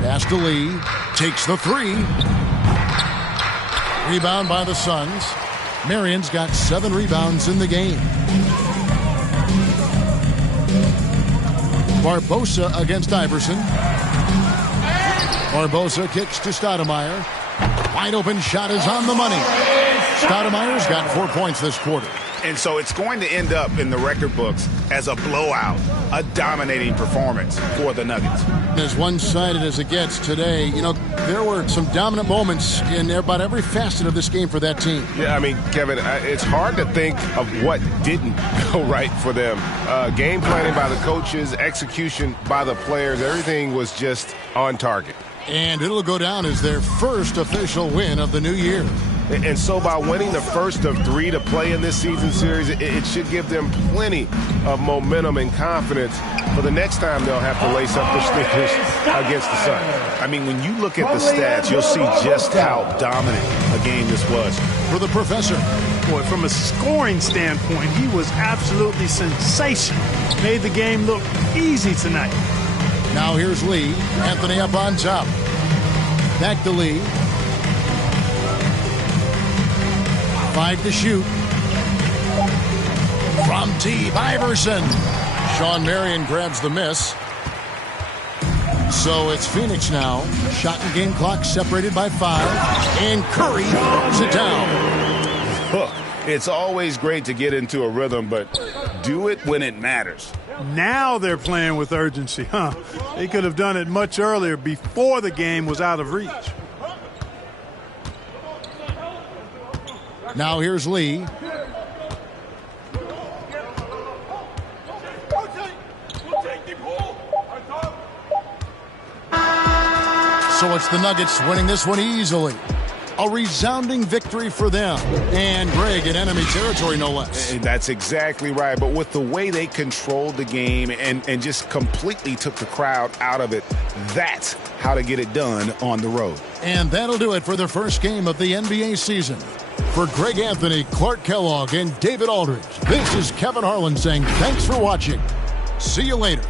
Pass to Lee. Takes the three. Rebound by the Suns. Marion's got 7 rebounds in the game. Barbosa against Iverson. Barbosa kicks to Stoudemire. Wide open shot is on the money. Stoudemire's got 4 points this quarter. And so it's going to end up in the record books as a blowout, a dominating performance for the Nuggets. As one-sided as it gets today, you know, there were some dominant moments in about every facet of this game for that team. Yeah, I mean, Kevin, it's hard to think of what didn't go right for them. Game planning by the coaches, execution by the players, everything was just on target. And it'll go down as their first official win of the new year. And so by winning the first of 3 to play in this season series, it should give them plenty of momentum and confidence for the next time they'll have to lace up their sneakers against the Suns. I mean, when you look at the stats, you'll see just how dominant a game this was. For the professor. Boy, from a scoring standpoint, he was absolutely sensational. Made the game look easy tonight. Now here's Lee. Anthony up on top. Back to Lee. 5 to shoot. From deep, Iverson. Shawn Marion grabs the miss. So it's Phoenix now. Shot and game clock separated by 5. And Curry throws it down. Look, it's always great to get into a rhythm, but do it when it matters. Now they're playing with urgency, huh? They could have done it much earlier before the game was out of reach. Now here's Lee. So it's the Nuggets winning this one easily. A resounding victory for them. And Greg in enemy territory, no less. That's exactly right. But with the way they controlled the game and just completely took the crowd out of it, that's how to get it done on the road. And that'll do it for the first game of the NBA season. For Greg Anthony, Clark Kellogg, and David Aldridge, this is Kevin Harlan saying thanks for watching. See you later.